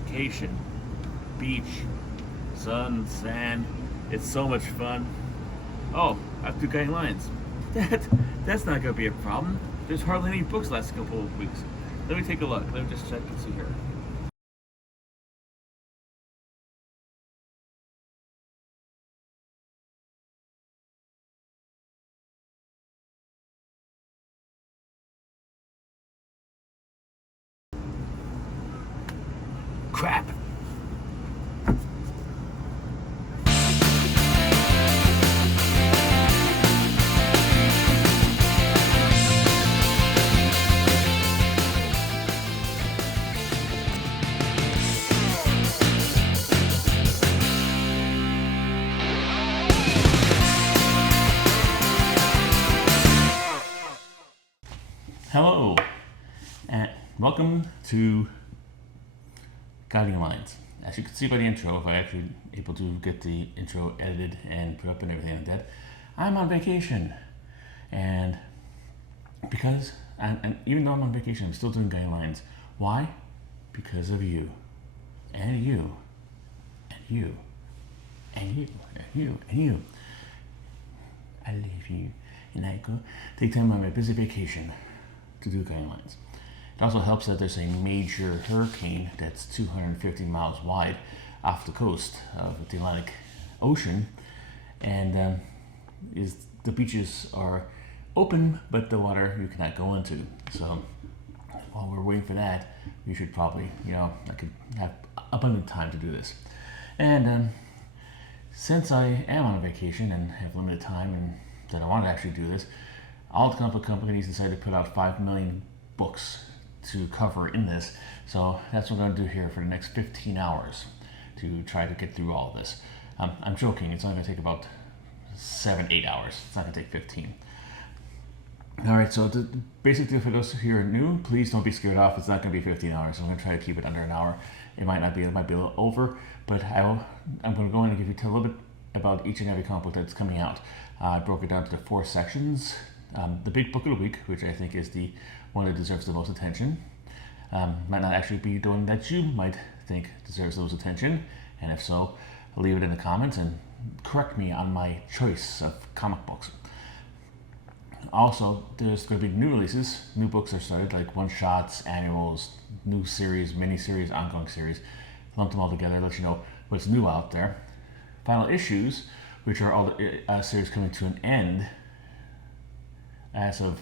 vacation, beach, sun, sand. It's so much fun. Oh, I have two guiding lines. That's not gonna be a problem. There's hardly any books last couple of weeks. Let me take a look. Let me just check and see here. Crap. Hello, and welcome to Guiding Lines. As you can see by the intro, if I actually able to get the intro edited and put up and everything like that, I'm on vacation. And because, and even though I'm on vacation, I'm still doing Guiding Lines. Why? Because of you, and you, and you, and you, and you, and you. I love you, and I go take time on my busy vacation to do Guiding Lines. It also helps that there's a major hurricane that's 250 miles wide off the coast of the Atlantic Ocean, and the beaches are open, but the water you cannot go into. So while we're waiting for that, we should probably, I could have abundant time to do this. And since I am on a vacation and have limited time and that I want to actually do this, all the companies decided to put out 5 million books to cover in this. So that's what I'm going to do here for the next 15 hours to try to get through all of this. I'm joking, it's only going to take about 7-8 hours. It's not going to take 15. Alright, so basically for those who are new, please don't be scared off. It's not going to be 15 hours. I'm going to try to keep it under an hour. It might be a little over, but I'm going to go in and give you a little bit about each and every comic book that's coming out. I broke it down to the 4 sections. The big book of the week, which I think is the one that deserves the most attention, might not actually be the one that you might think deserves the most attention, and if so, leave it in the comments and correct me on my choice of comic books. Also, there's going to be new releases. New books are started, like one-shots, annuals, new series, mini-series, ongoing series. Lump them all together, let you know what's new out there. Final issues, which are all the series coming to an end as of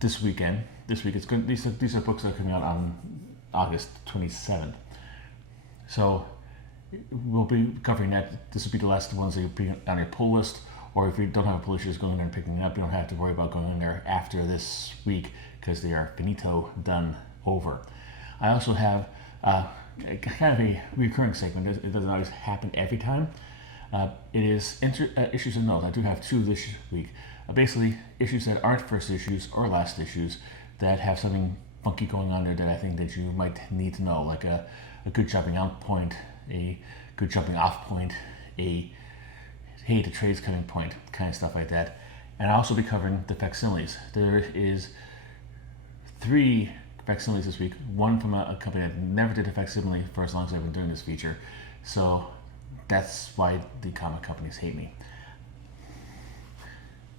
this weekend. This week, these are books that are coming out on August 27th. So we'll be covering that. This will be the last ones that you'll be on your pull list, or if you don't have a pull list, you're just going in there and picking it up. You don't have to worry about going in there after this week because they are finito, done, over. I also have kind of a recurring segment. It doesn't always happen every time. It is issues of note. I do have 2 this week. Basically, issues that aren't first issues or last issues that have something funky going on there that I think that you might need to know, like a good jumping out point, a good jumping off point, a hey, the trade's coming point, kind of stuff like that. And I'll also be covering the facsimiles. There is 3 facsimiles this week, one from a company that never did a facsimile for as long as I've been doing this feature. So that's why the comic companies hate me.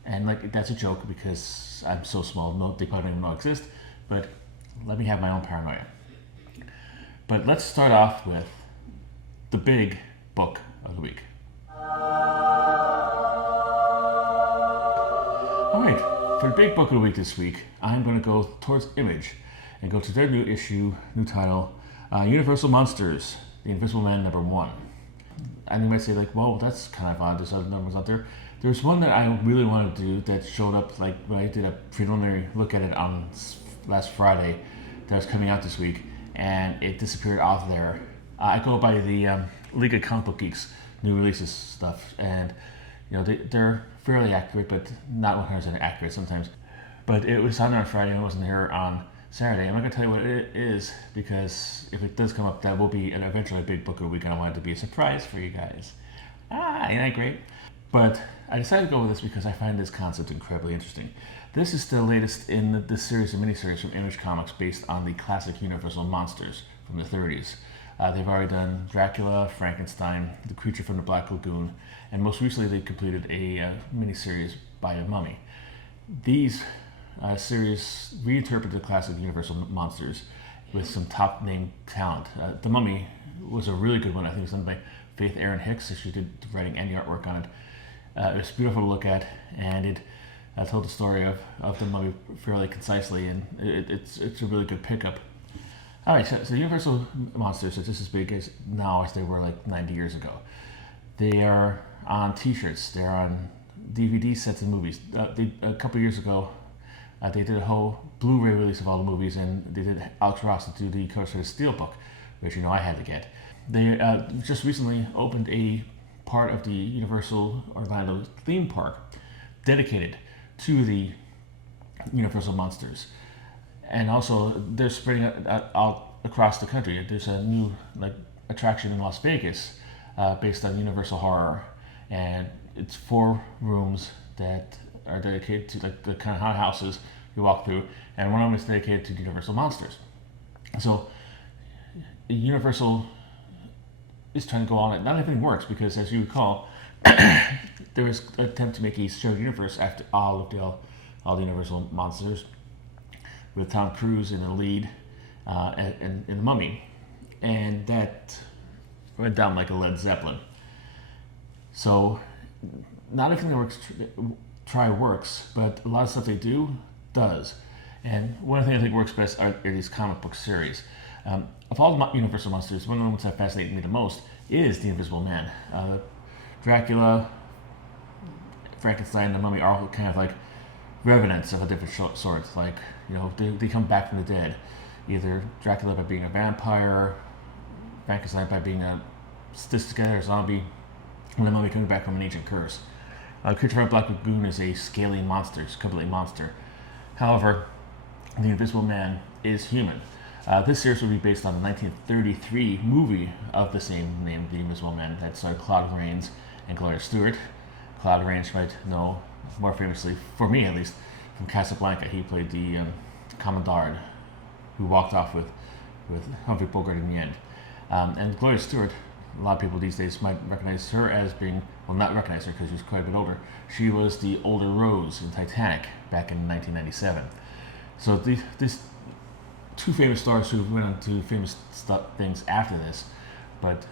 And that's a joke because I'm so small, they probably don't even know I exist, but let me have my own paranoia. But let's start off with the big book of the week. Alright, for the big book of the week this week, I'm going to go towards Image and go to their new issue, new title, Universal Monsters, The Invisible Man #1. And you might say whoa, that's kind of odd, there's other numbers out there. There's one that I really wanted to do that showed up when I did a preliminary look at it on last Friday that was coming out this week, and it disappeared off there. I go by the League of Comic Book Geeks new releases stuff, and they're fairly accurate, but not 100% accurate sometimes. But it was on Friday and it wasn't here on Saturday. I'm not going to tell you what it is because if it does come up, that will be eventually a big book of the week, and I want it to be a surprise for you guys. Ain't that great? But I decided to go with this because I find this concept incredibly interesting. This is the latest in this series of miniseries from Image Comics based on the classic Universal Monsters from the 30s. They've already done Dracula, Frankenstein, The Creature from the Black Lagoon, and most recently they completed a miniseries by a mummy. These series reinterpreted the classic Universal monsters with some top name talent. The Mummy was a really good one. I think it was done by Faith Erin Hicks. She did the writing and the artwork on it. It was beautiful to look at, and it told the story of the Mummy fairly concisely, and it's a really good pickup. All right, so Universal monsters are just as big as now as they were like 90 years ago. They are on T-shirts. They're on DVD sets and movies. A couple years ago, they did a whole Blu-ray release of all the movies, and they did Alex Ross to do the cover for the Steelbook, which I had to get. They just recently opened a part of the Universal Orlando theme park dedicated to the Universal monsters, and also they're spreading it out across the country. There's a new attraction in Las Vegas based on Universal Horror, and it's 4 rooms that are dedicated to the kind of houses you walk through, and one of them is dedicated to Universal monsters. So Universal is trying to go on it. Not everything works because, as you recall, there was an attempt to make a shared universe after all the Universal monsters, with Tom Cruise in the lead and the Mummy, and that went down like a Led Zeppelin. So not everything that works, but a lot of stuff they do does. And one thing I think works best are these comic book series. Of all the Universal monsters, one of the ones that fascinated me the most is the Invisible Man. Dracula, Frankenstein, and the Mummy are all kind of like revenants of a different sort. Like, they come back from the dead. Either Dracula by being a vampire, Frankenstein by being a stitched together zombie, and the Mummy coming back from an ancient curse. Creature from the Black Lagoon is a scaly monster, it's a complete monster. However, the Invisible Man is human. This series will be based on the 1933 movie of the same name, The Invisible Man, that starred Claude Rains and Gloria Stewart. Claude Rains you might know more famously, for me at least, from Casablanca. He played the Commandard who walked off with Humphrey Bogart in the end. And Gloria Stewart, a lot of people these days might recognize her as being, well, not recognize her because she was quite a bit older. She was the older Rose in Titanic back in 1997. So these 2 famous stars who went on to famous things after this, but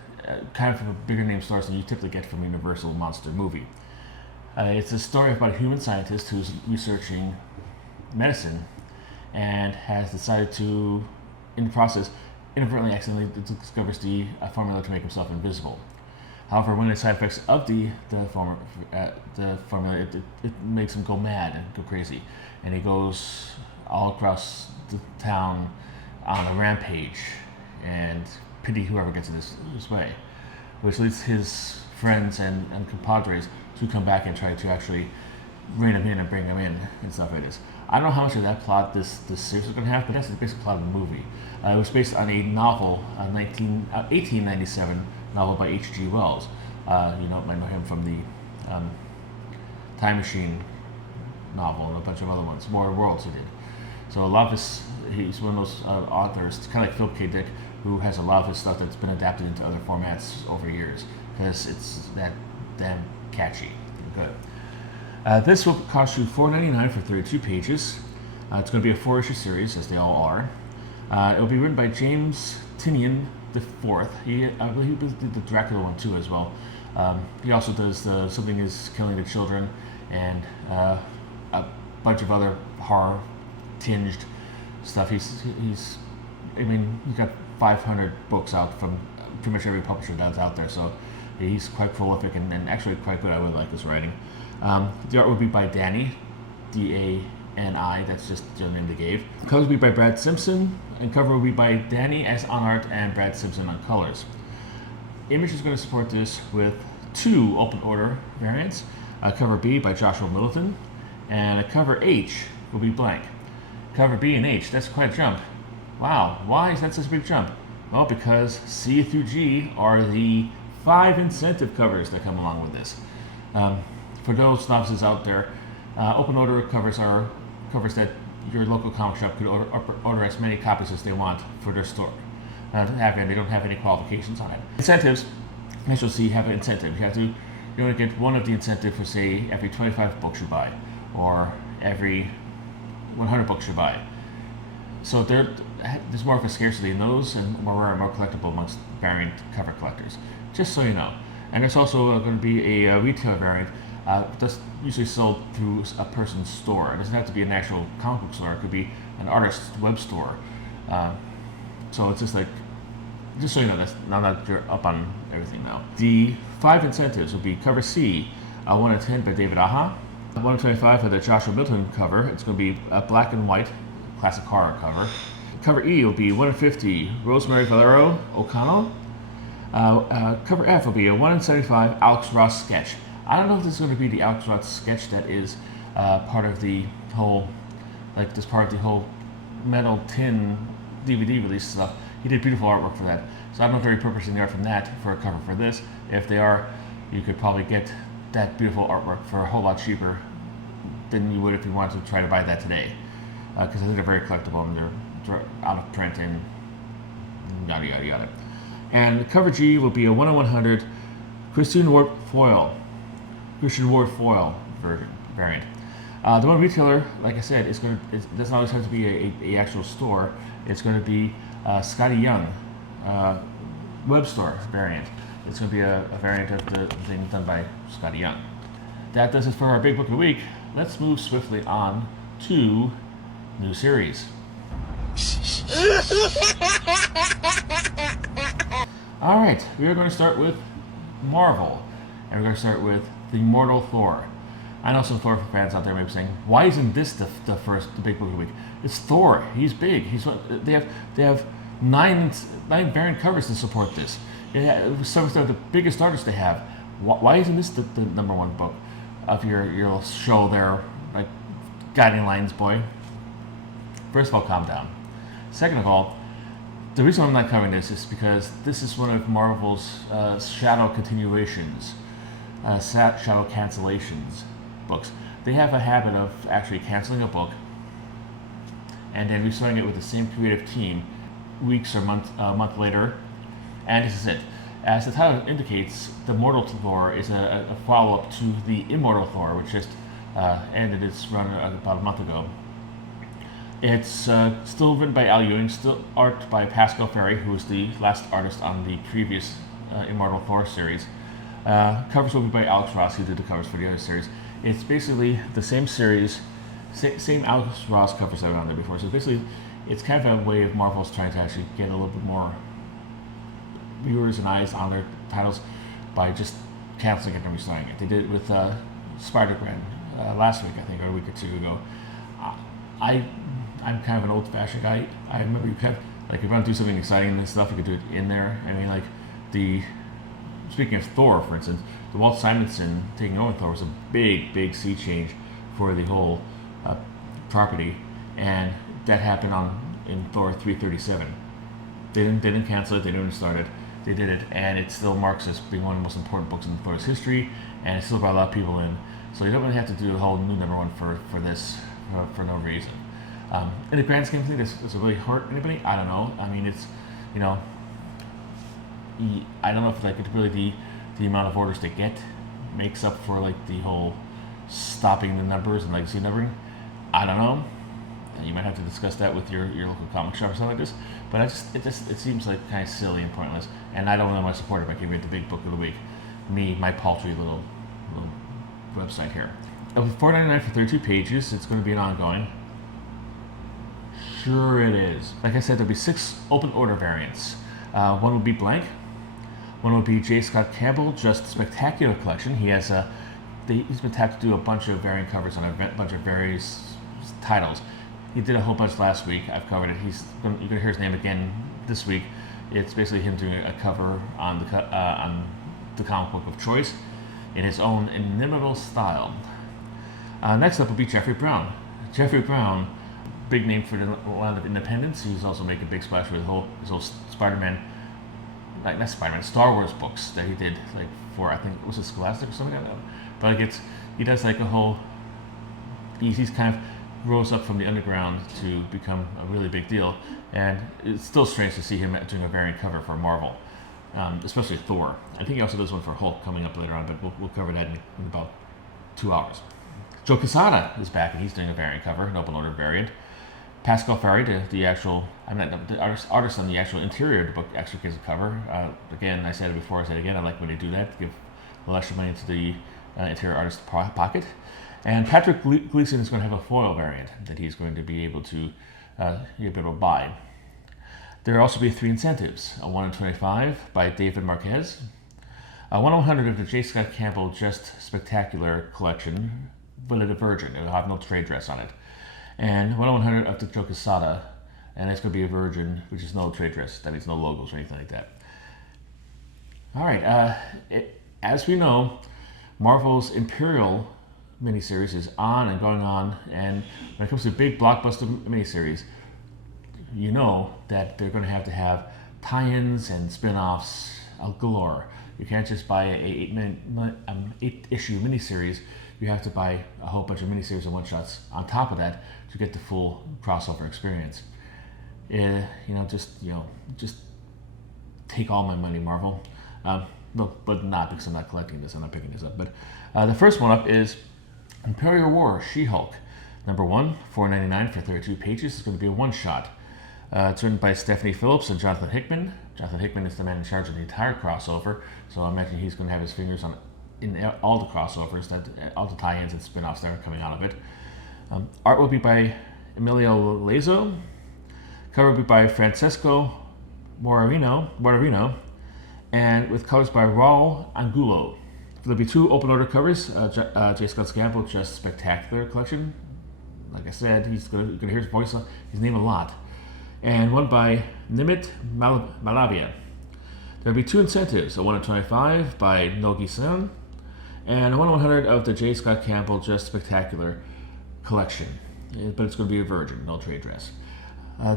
kind of from a bigger name stars than you typically get from a Universal monster movie. It's a story about a human scientist who's researching medicine and has decided to, in the process, inadvertently accidentally discovers the formula to make himself invisible. However, one of the side effects of the formula, it makes him go mad and go crazy, and he goes all across the town on a rampage and pity whoever gets in his way, which leads his friends and compadres to come back and try to actually rein him in and bring him in and stuff like this. I don't know how much of that plot this series is going to have, but that's the basic plot of the movie. It was based on a novel, 1897 novel by H.G. Wells. You might know him from the Time Machine novel and a bunch of other ones, War of Worlds he did. So a lot of he's one of those authors, kind of like Philip K. Dick, who has a lot of his stuff that's been adapted into other formats over years because it's that damn catchy and good. This will cost you $4.99 for 32 pages. It's going to be a 4-issue series, as they all are. It will be written by James Tynion IV. I believe he did the Dracula one too as well. He also does Something Is Killing the Children and a bunch of other horror tinged stuff. He's got 500 books out from pretty much every publisher that's out there, so he's quite prolific and actually quite good. I would like his writing. The art would be by Dani, D-A-N-I, that's just the name they gave. The colors would be by Brad Simpson, and cover will be by Dani as on art and Brad Simpson on colors. Image is going to support this with 2 open order variants. Cover B by Joshua Middleton, and cover H will be blank. Cover B and H, that's quite a jump. Wow, why is that such a big jump? Well, because C through G are the 5 incentive covers that come along with this. For those novices out there, open order covers are covers that your local comic shop could order as many copies as they want for their store. They don't have any qualifications on it. Incentives, as you'll see, have an incentive. You only get one of the incentive for, say, every 25 books you buy, or every 100 books you buy. So there's more of a scarcity in those, and more rare and more collectible amongst variant cover collectors. Just so you know. And there's also going to be a retailer variant that's usually sold through a person's store. It doesn't have to be an actual comic book store. It could be an artist's web store. So it's just so you know, now that you're up on everything now. The 5 incentives will be cover C, 1 in 10 by David Aja. 1 in 25 for the Joshua Milton cover. It's going to be a black and white classic horror cover. Cover E will be 1 in 50, Rosemary Valero O'Connell. Cover F will be a 1 in 75 Alex Ross sketch. I don't know if this is going to be the Alex Ross sketch that is part of the whole metal tin DVD release stuff. He did beautiful artwork for that. So I don't know if they're repurposing the art from that for a cover for this. If they are, you could probably get that beautiful artwork for a whole lot cheaper than you would if you wanted to try to buy that today. Because I think they're very collectible and they're out of print and yada yada yada. And cover G will be a 1 in 100 Christian Ward foil variant. The one retailer, like I said, it doesn't always have to be a actual store. It's going to be Scotty Young web store variant. It's going to be a variant of the thing done by Scotty Young. That does it for our big book of the week. Let's move swiftly on to new series. All right, we are going to start with Marvel, and we're going to start with the Immortal Thor. I know some Thor fans out there may be saying, "Why isn't this the big book of the week?" It's Thor. He's big. They have nine variant covers to support this. Some of the biggest artists they have. Why isn't this the number one book of your show there, like Guiding Lines, boy? First of all, calm down. Second of all, the reason I'm not covering this is because this is one of Marvel's shadow continuations, shadow cancellations books. They have a habit of actually canceling a book and then restarting it with the same creative team weeks or a month later. And this is it. As the title indicates, the Mortal Thor is a follow-up to the Immortal Thor, which just ended its run about a month ago. It's still written by Al Ewing, still art by Pascal Ferry, who was the last artist on the previous Immortal Thor series. Covers will be by Alex Ross, who did the covers for the other series. It's basically the same series, same Alex Ross covers that were on there before. So basically, it's kind of a way of Marvel's trying to actually get a little bit more viewers and eyes on their titles by just canceling it and restarting it. They did it with Spider-Man last week, I think, or a week or two ago. I'm kind of an old-fashioned guy. I remember you could, like, if you want to do something exciting and stuff, you could do it in there. I mean, like, speaking of Thor, for instance, the Walt Simonson taking over Thor was a big sea change for the whole property, and that happened in Thor 337. They didn't cancel it. They didn't start it. They did it, and it still marks as being one of the most important books in Thor's history, and it still brought a lot of people in. So you don't really have to do a whole new number one for this for no reason. In the grand scheme of things, does it really hurt anybody? I don't know. I mean, it's, I don't know if like it's really the amount of orders they get makes up for like the whole stopping the numbers and legacy numbering. I don't know. You might have to discuss that with your local comic shop or something like this. But it seems like kind of silly and pointless. And I don't really want to support it by giving it the big book of the week. My paltry little website here. $4.99 for 32 pages. It's going to be an ongoing. Sure it is. Like I said, there'll be 6 open order variants. One will be blank. One will be J. Scott Campbell, Just Spectacular Collection. He's been tapped to do a bunch of variant covers on a bunch of various titles. He did a whole bunch last week. I've covered it. You're going to hear his name again this week. It's basically him doing a cover on the comic book of choice in his own inimitable style. Next up will be Jeffrey Brown. Jeffrey Brown, big name for the land of independence. He's also making a big splash with his whole Star Wars books that he did, like for, I think, was it Scholastic or something like that? But like he does like a whole, he's kind of rose up from the underground to become a really big deal, and it's still strange to see him doing a variant cover for Marvel, especially Thor. I think he also does one for Hulk coming up later on, but we'll cover that in about 2 hours. Joe Quesada is back, and he's doing a variant cover, an open order variant. Pascal Ferry, the artist on the actual interior of the book, actually gives a cover. Again, I said it before, I said it again, I like when they do that, give a little extra money into the interior artist's pocket. And Patrick Gleason is going to have a foil variant that he's going to be able to buy. There will also be 3 incentives: a 1 in 25 by David Marquez, a 1 in 100 of the J. Scott Campbell Just Spectacular collection, but a virgin. It will have no trade dress on it. And 1 in 100 of the Joe Quesada, and it's going to be a virgin, which is no trade dress. That means no logos or anything like that. All right. As we know, Marvel's Imperial miniseries is on and going on, and when it comes to big blockbuster miniseries, you know that they're going to have tie-ins and spin-offs galore. You can't just buy an 8-issue miniseries. You have to buy a whole bunch of miniseries and one-shots on top of that to get the full crossover experience. Just take all my money, Marvel. But not, because I'm not collecting this. I'm not picking this up. But the first one up is Imperial War She-Hulk, number 1, $4.99 for 32 pages. It's going to be a one-shot. It's written by Stephanie Phillips and Jonathan Hickman. Jonathan Hickman is the man in charge of the entire crossover, so I imagine he's going to have his fingers in all the crossovers, all the tie-ins and spin-offs that are coming out of it. Art will be by Emilio Lazo. Cover will be by Francesco Morarino, and with colors by Raul Angulo. There'll be 2 open order covers. J. Scott Campbell Just Spectacular collection. Like I said, he's going to hear his name a lot. And one by Nimit Malavia. There'll be 2 incentives: a 1 in 25 by Nogi-san, and a 1 in 100 of the J. Scott Campbell Just Spectacular collection. But it's going to be a virgin, no trade dress.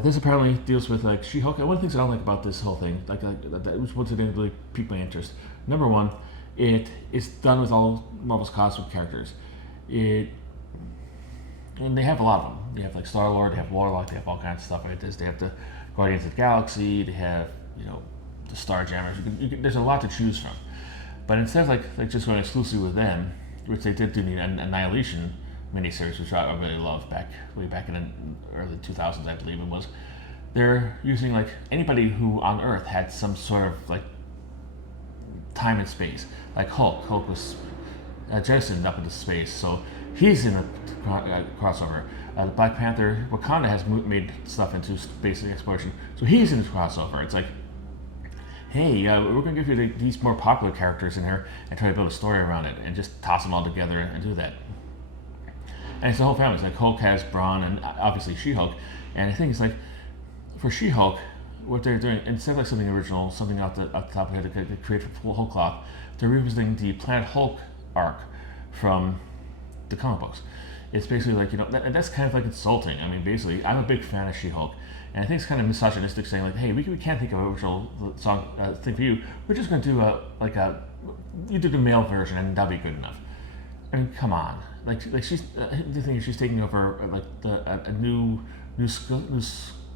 This apparently deals with like She-Hulk. One of the things I don't like about this whole thing, which one didn't really pique my interest. Number 1, it is done with all Marvel's cosmic characters. And they have a lot of them. They have like Star-Lord, they have Warlock, they have all kinds of stuff like this. They have the Guardians of the Galaxy, they have the Starjammers. There's a lot to choose from. But instead of like just going exclusively with them, which they did do the Annihilation miniseries, which I really loved way back in the early 2000s, I believe it was. They're using like anybody who on Earth had some sort of like time and space. Like Hulk. Hulk was jettisoned up into space, so he's in a crossover. Black Panther, Wakanda has made stuff into space exploration, so he's in the crossover. It's like, hey, we're going to give you these more popular characters in here and try to build a story around it and just toss them all together and do that. And it's the whole family. It's like Hulk has Braun and obviously She-Hulk. And I think it's like, for She-Hulk, what they're doing, instead of like something original, something off the top of the head to create full Hulk cloth, they're revisiting the Planet Hulk arc from the comic books. It's basically like, and that's kind of like insulting. I mean, basically, I'm a big fan of She-Hulk, and I think it's kind of misogynistic saying like, hey, we can't think of an original song thing for you. We're just going to do you do the male version, and that'll be good enough. I mean, come on. Like she's the thing is she's taking over like a new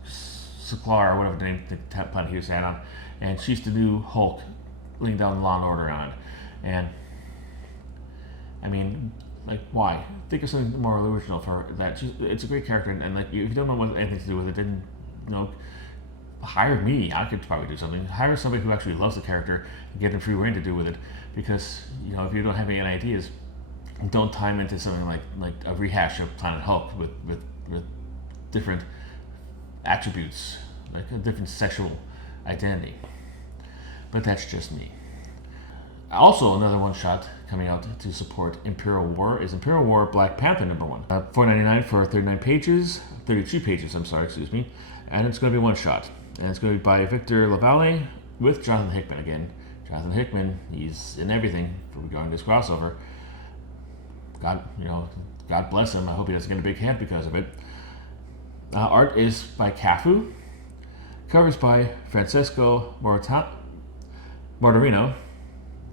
Sklar or whatever the name the pun he was had on, and she's the new Hulk, laying down Law and Order on it. And I mean, like, why? Think of something more original for that. It's a great character, and like, if you don't know what anything to do with it, then hire me. I could probably do something. Hire somebody who actually loves the character and get them free reign to do with it. Because if you don't have any ideas, don't tie them into something like a rehash of Planet Hulk with different attributes, like a different sexual identity. But that's just me. Also, another one-shot coming out to support Imperial War is Imperial War Black Panther number 1. $4.99 for 32 pages, and it's going to be one-shot. And it's going to be by Victor Lavalle with Jonathan Hickman again. Jonathan Hickman, he's in everything regarding this crossover. God bless him. I hope he doesn't get a big hand because of it. Art is by Cafu. Covers by Francesco Morarino.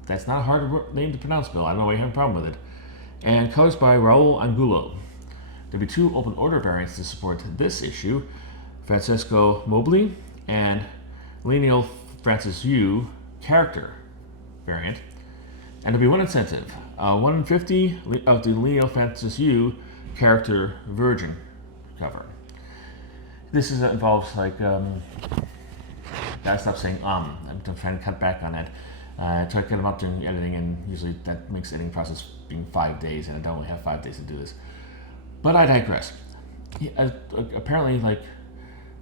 That's not a hard name to pronounce, Bill. I don't know why you have a problem with it. And colors by Raul Angulo. There'll be 2 open order variants to support this issue, Francesco Mobley and Lineal Francis Yu character variant. And there'll be 1 incentive, 1 in 50 of the Lineal Francis Yu character Virgin cover. This involves like, gotta stop saying I'm trying to cut back on that. Try to get them up doing editing, and usually that makes the editing process being 5 days, and I don't only have 5 days to do this. But I digress. Apparently, like,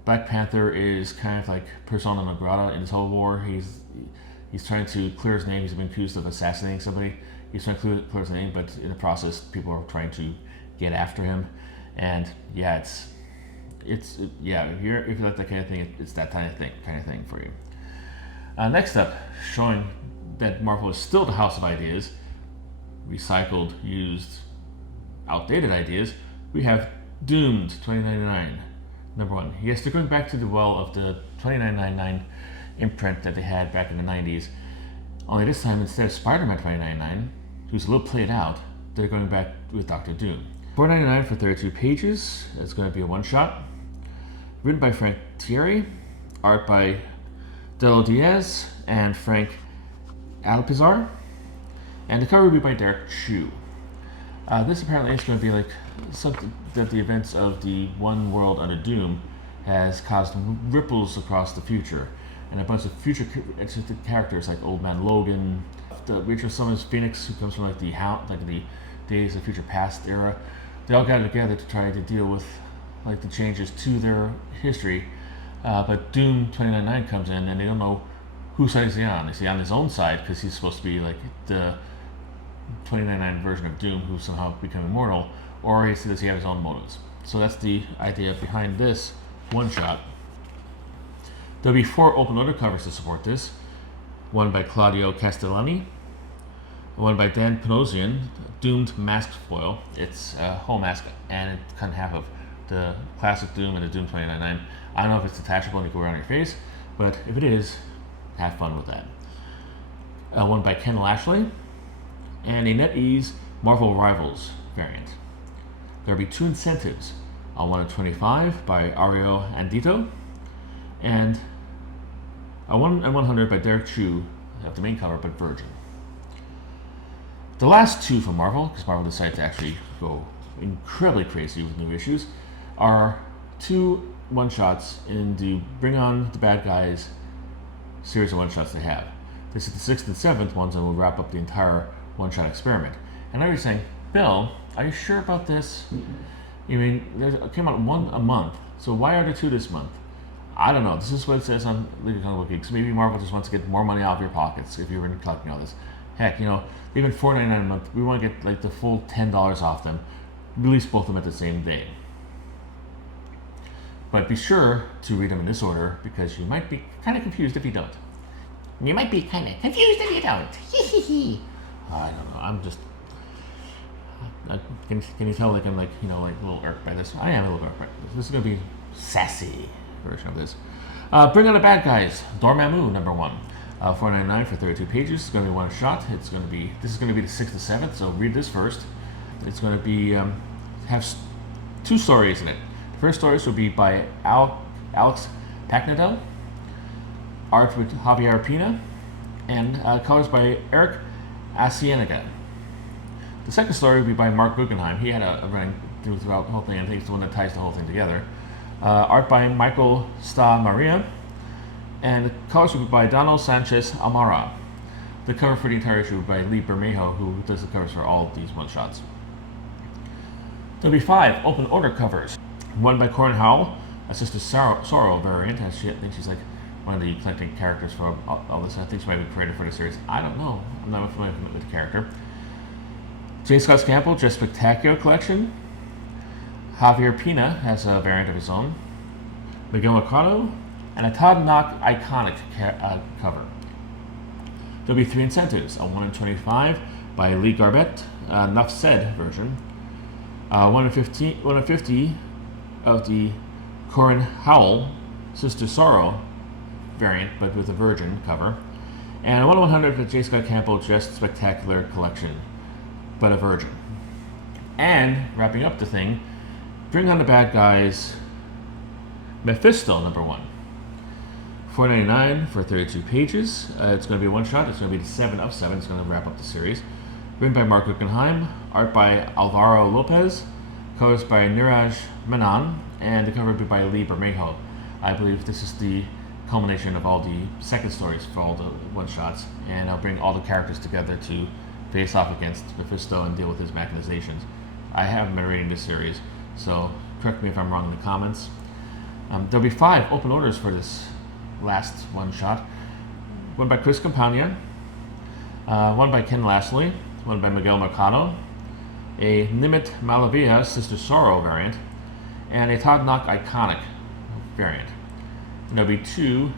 Black Panther is kind of like persona non grata in this whole war. He's trying to clear his name. He's been accused of assassinating somebody. He's trying to clear his name, but in the process, people are trying to get after him. And yeah, if you like that kind of thing, it's that kind of thing for you. Next up, showing that Marvel is still the house of ideas, recycled, used, outdated ideas, we have Doomed 2099, number 1. Yes, they're going back to the well of the 2999 imprint that they had back in the 90s. Only this time, instead of Spider-Man 2099, who's a little played out, they're going back with Dr. Doom. $4.99 for 32 pages. It's going to be a one-shot. Written by Frank Thierry, art by Delo Diaz and Frank Alpizar, and the cover will be by Derek Chu. This apparently is going to be like something that the events of the one world under Doom has caused ripples across the future, and a bunch of future characters like Old Man Logan, the Rachel Summers Phoenix, who comes from like the Days of Future Past era. They all got together to try to deal with like the changes to their history. But Doom 2099 comes in, and they don't know whose side is he on. Is he on his own side because he's supposed to be like the 2099 version of Doom who somehow become immortal, or does he have his own motives? So that's the idea behind this one shot. There'll be 4 open order covers to support this. One by Claudio Castellani, one by Dan Panosian, Doomed Masked Foil. It's a whole mask, and it cut in half of the classic Doom and the Doom 2099. I don't know if it's detachable and you can wear it on your face, but if it is, have fun with that. One by Ken Lashley, and a NetEase Marvel Rivals variant. There will be 2 incentives, 1 in 25 by Ario Andito, and a 1 in 100 by Derek Chu, of the main cover, but Virgin. The last 2 from Marvel, because Marvel decided to actually go incredibly crazy with new issues, are 2 one-shots in the Bring On the Bad Guys series of one-shots they have. This is the 6th and 7th ones, and will wrap up the entire one-shot experiment. And now you're saying, Bill, are you sure about this? You mean, it came out 1 a month, so why are there 2 this month? I don't know. This is what it says on League of Comic Book Geeks. Maybe Marvel just wants to get more money out of your pockets if you were collecting all this. Heck, even $4.99 a month, we want to get like the full $10 off them. Release both of them at the same day. But be sure to read them in this order, because you might be kind of confused if you don't. You might be kind of confused if you don't. I don't know. I'm just. Can you tell? Like I'm like a little irked by this. I am a little irked by this. This is gonna be sassy version of this. Bring On the Bad Guys, Dormammu number 1. $4.99 for 32 pages. It's going to be one shot. This is going to be the 6th to 7th. So read this first. It's going to be have 2 stories in it. The first stories will be by Alex Pacnadel, art with Javier Pina, and colors by Eric Asienega. The second story will be by Mark Guggenheim. He had a running throughout the whole thing, and I think it's the one that ties the whole thing together. Art by Michael Sta Maria, and the colors will be by Donald Sanchez Amara. The cover for the entire issue will be by Lee Bermejo, who does the covers for all of these one-shots. There'll be 5 open order covers. One by Corin Howell, a Sister Sorrow variant. I think she's like one of the collecting characters for all this. I think she might be created for the series. I don't know. I'm not familiar with the character. J. Scott Campbell, Just Spectacular Collection. Javier Pina has a variant of his own. Miguel Mercado, and a Todd Knock Iconic cover. There'll be 3 incentives, a 1 in 25 by Lee Garbett, Nuff Said version, 1 in 50 of the Corin Howell Sister Sorrow variant, but with a Virgin cover, and a 1 in 100 of the J. Scott Campbell Just Spectacular Collection, but a Virgin. And wrapping up the thing Bring on the Bad Guys, Mephisto #1. $4.99 for 32 pages. It's going to be a one-shot. It's going to be the 7 of 7. It's going to wrap up the series. Written by Mark Guggenheim, art by Alvaro Lopez, colors by Niraj Menon, and the cover by Lee Bermejo. I believe this is the culmination of all the second stories for all the one-shots, and I'll bring all the characters together to face off against Mephisto and deal with his machinations. I haven't been reading this series, so correct me if I'm wrong in the comments. There'll be 5 open orders for this last one-shot. One by Chris Campagna, one by Ken Lashley, one by Miguel Mercado, a Nimit Malavia Sister Sorrow variant, and a Todd Knock Iconic variant. And there'll be two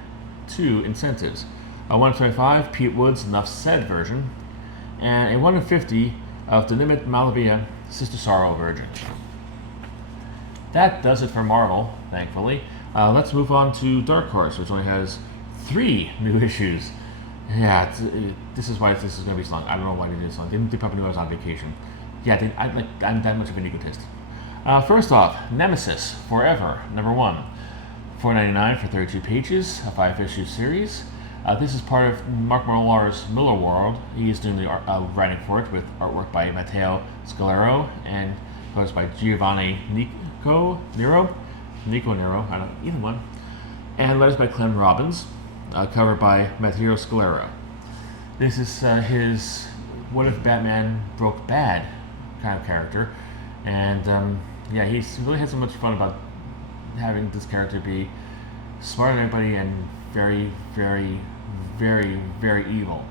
incentives. A 125 Pete Woods Enough Said version, and a 1 in 50 of the Nimit Malavia Sister Sorrow version. That does it for Marvel, thankfully. Let's move on to Dark Horse, which only has 3 new issues. Yeah, this is why this is going to be so long. I don't know why they did it so long. They probably knew I was on vacation. Yeah, I'm that much of an egotist. First off, Nemesis Forever #1. $4.99 for 32 pages, a 5-issue series. This is part of Mark Millar's Miller World. He is doing the writing for it with artwork by Matteo Scalero and colors by Giovanni Nero, I don't know, either one. And letters by Clem Robbins, cover by Matteo Scalero. This is his What If Batman Broke Bad kind of character. And yeah, he's really had so much fun about having this character be smarter than everybody and very, very, very, very evil.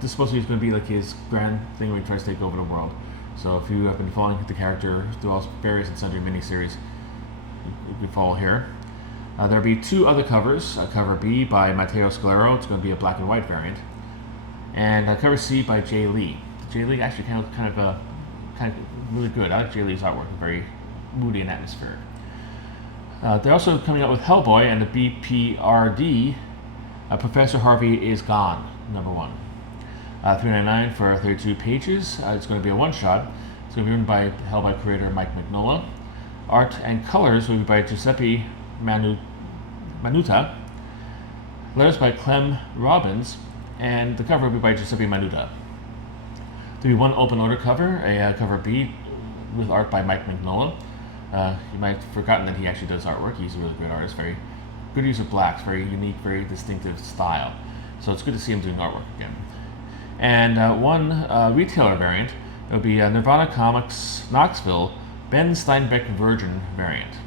This supposedly is going to be like his grand thing where he tries to take over the world. So if you have been following the character through all various and sundry miniseries, you can follow here. There'll be 2 other covers. Cover B by Matteo Scalero. It's going to be a black and white variant. And cover C by Jay Lee. Jay Lee actually kind of really good. I like Jay Lee's artwork. Very moody and atmospheric. They're also coming out with Hellboy and the BPRD. Professor Harvey Is Gone #1. $3.99 for 32 pages. It's going to be a one-shot. It's going to be written by Hellboy creator Mike Mignola. Art and colors will be by Giuseppe Manuta. Letters by Clem Robbins, and the cover will be by Giuseppe Manuta. There'll be 1 open order cover, a cover B with art by Mike Mignola. You might have forgotten that he actually does artwork. He's a really great artist, very good use of blacks, very unique, very distinctive style. So it's good to see him doing artwork again. And 1 retailer variant, it'll be Nirvana Comics Knoxville Ben Steinbeck Virgin variant.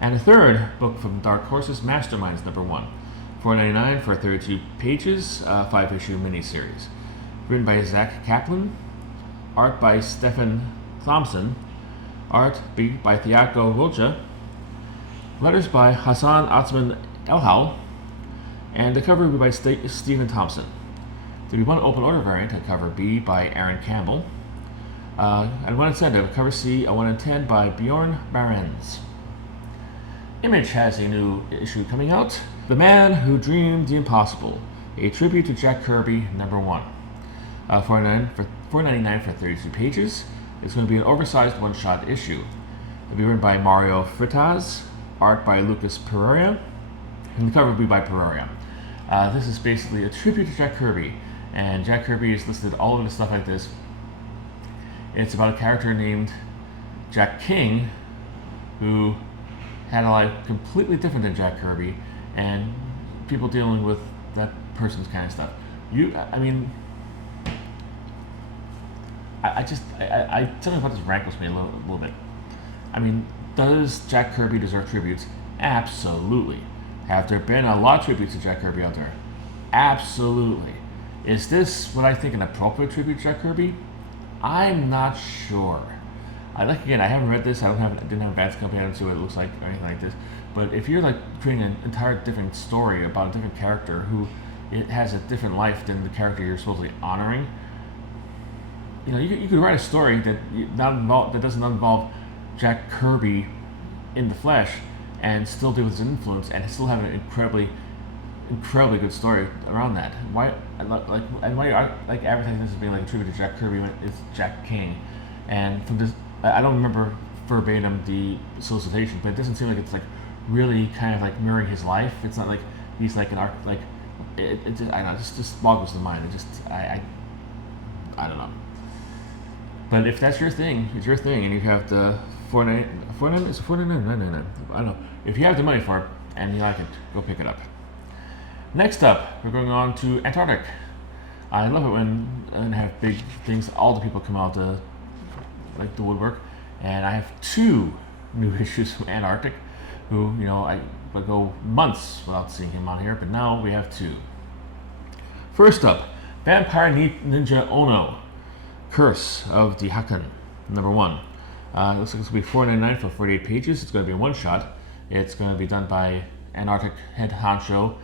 And the 3rd book from Dark Horse's Masterminds #1. $4.99 for 32 pages, 5-issue miniseries. Written by Zach Kaplan, art by Stefan Thompson, art by Thiago Rocha, letters by Hassan Atzman Elhal, and the cover will be by Stephen Thompson. There'll be 1 open order variant, a cover B by Aaron Campbell, and 1 incentive, cover C, a 1 in 10 by Bjorn Barends. Image has a new issue coming out, The Man Who Dreamed the Impossible, a tribute to Jack Kirby #1. $4.99 for 32 pages. It's going to be an oversized one-shot issue. It'll be written by Mario Fritaz, art by Lucas Pereira, and the cover will be by Pereira. This is basically a tribute to Jack Kirby, and Jack Kirby is listed all over the stuff like this. It's about a character named Jack King, who had a life completely different than Jack Kirby, and people dealing with that person's kind of stuff. I something about this rankles me a little bit. I mean, does Jack Kirby deserve tributes? Absolutely. Have there been a lot of tributes to Jack Kirby out there? Absolutely. Is this what I think an appropriate tribute to Jack Kirby? I'm not sure. I haven't read this. I didn't have a Vance Company. I don't see what it looks like or anything like this. But if you're like creating an entire different story about a different character who it has a different life than the character you're supposedly honoring, you could write a story that doesn't involve Jack Kirby in the flesh and still deal with his influence and still have an incredibly good story around that. Why advertising this as being like a tribute to Jack Kirby when it's Jack King? And from this, I don't remember verbatim the solicitation, but it doesn't seem like it's like really kind of like mirroring his life. It's not like he's like an arc like it just, I don't know, it just boggles the mind. It just I don't know. But if that's your thing, it's your thing, and you have the 49 is 49 I don't know. If you have the money for it and you like it, go pick it up. Next up, we're going on to Antarctic. I love it when I have big things. All the people come out to like the woodwork, and I have 2 new issues from Antarctic. Who I go months without seeing him on here, but now we have 2. First up, Vampire Ninja Ono, Curse of the Hakan, number 1. It looks like it's going to be $4.99 for 48 pages. It's going to be a one-shot. It's going to be done by Antarctic head honcho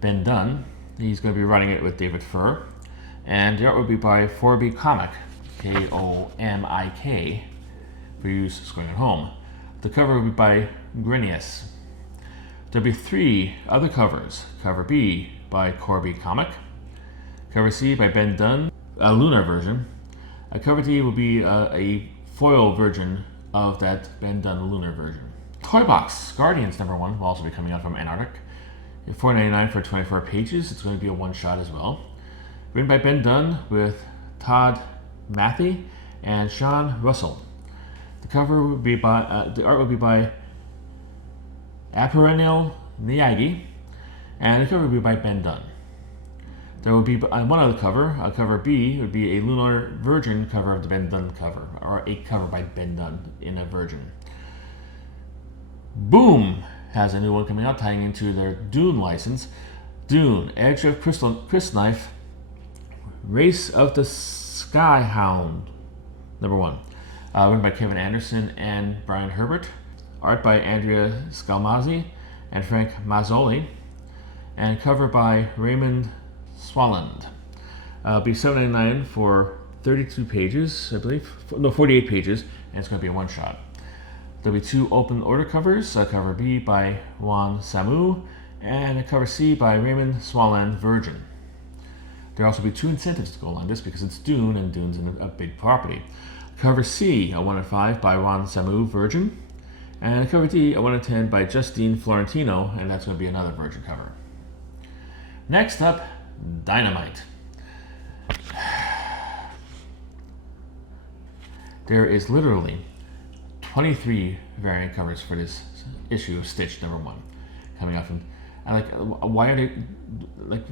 Ben Dunn. He's going to be running it with David Furr. And the art will be by forthcoming, Komik, for use scrolling at home. The cover will be by Grenius. There'll be 3 other covers. Cover B by Corby Comic. Cover C by Ben Dunn, a lunar version. Cover D will be a foil version of that Ben Dunn lunar version. Toy Box Guardians number 1 will also be coming out from Antarctic. $4.99 for 24 pages. It's going to be a one-shot as well. Written by Ben Dunn with Todd Matthey and Sean Russell. The cover will be by the art will be by Perennial Miyagi, and the cover will be by Ben Dunn. There will be one other cover. Cover B would be a Lunar Virgin cover of the Ben Dunn cover, or a cover by Ben Dunn in a Virgin. Boom has a new one coming out, tying into their Dune license. Dune, Edge of Crystal Knife, Race of the Skyhound, number 1. Written by Kevin Anderson and Brian Herbert. Art by Andrea Scalmazzi and Frank Mazzoli. And cover by Raymond Swalland. It'll be $7.99 for 32 pages, I believe. No, 48 pages, and it's going to be a one-shot. There'll be 2 open order covers. Cover B by Juan Samu and cover C by Raymond Swalland Virgin. There'll also be 2 incentives to go along this because it's Dune, and Dune's a big property. Cover C, a 1 in 5 by Juan Samu Virgin. And cover D, a 1 in 10 by Justine Florentino, and that's going to be another Virgin cover. Next up, Dynamite. There is literally 23 variant covers for this issue of Stitch number 1 coming out from. Why are they like?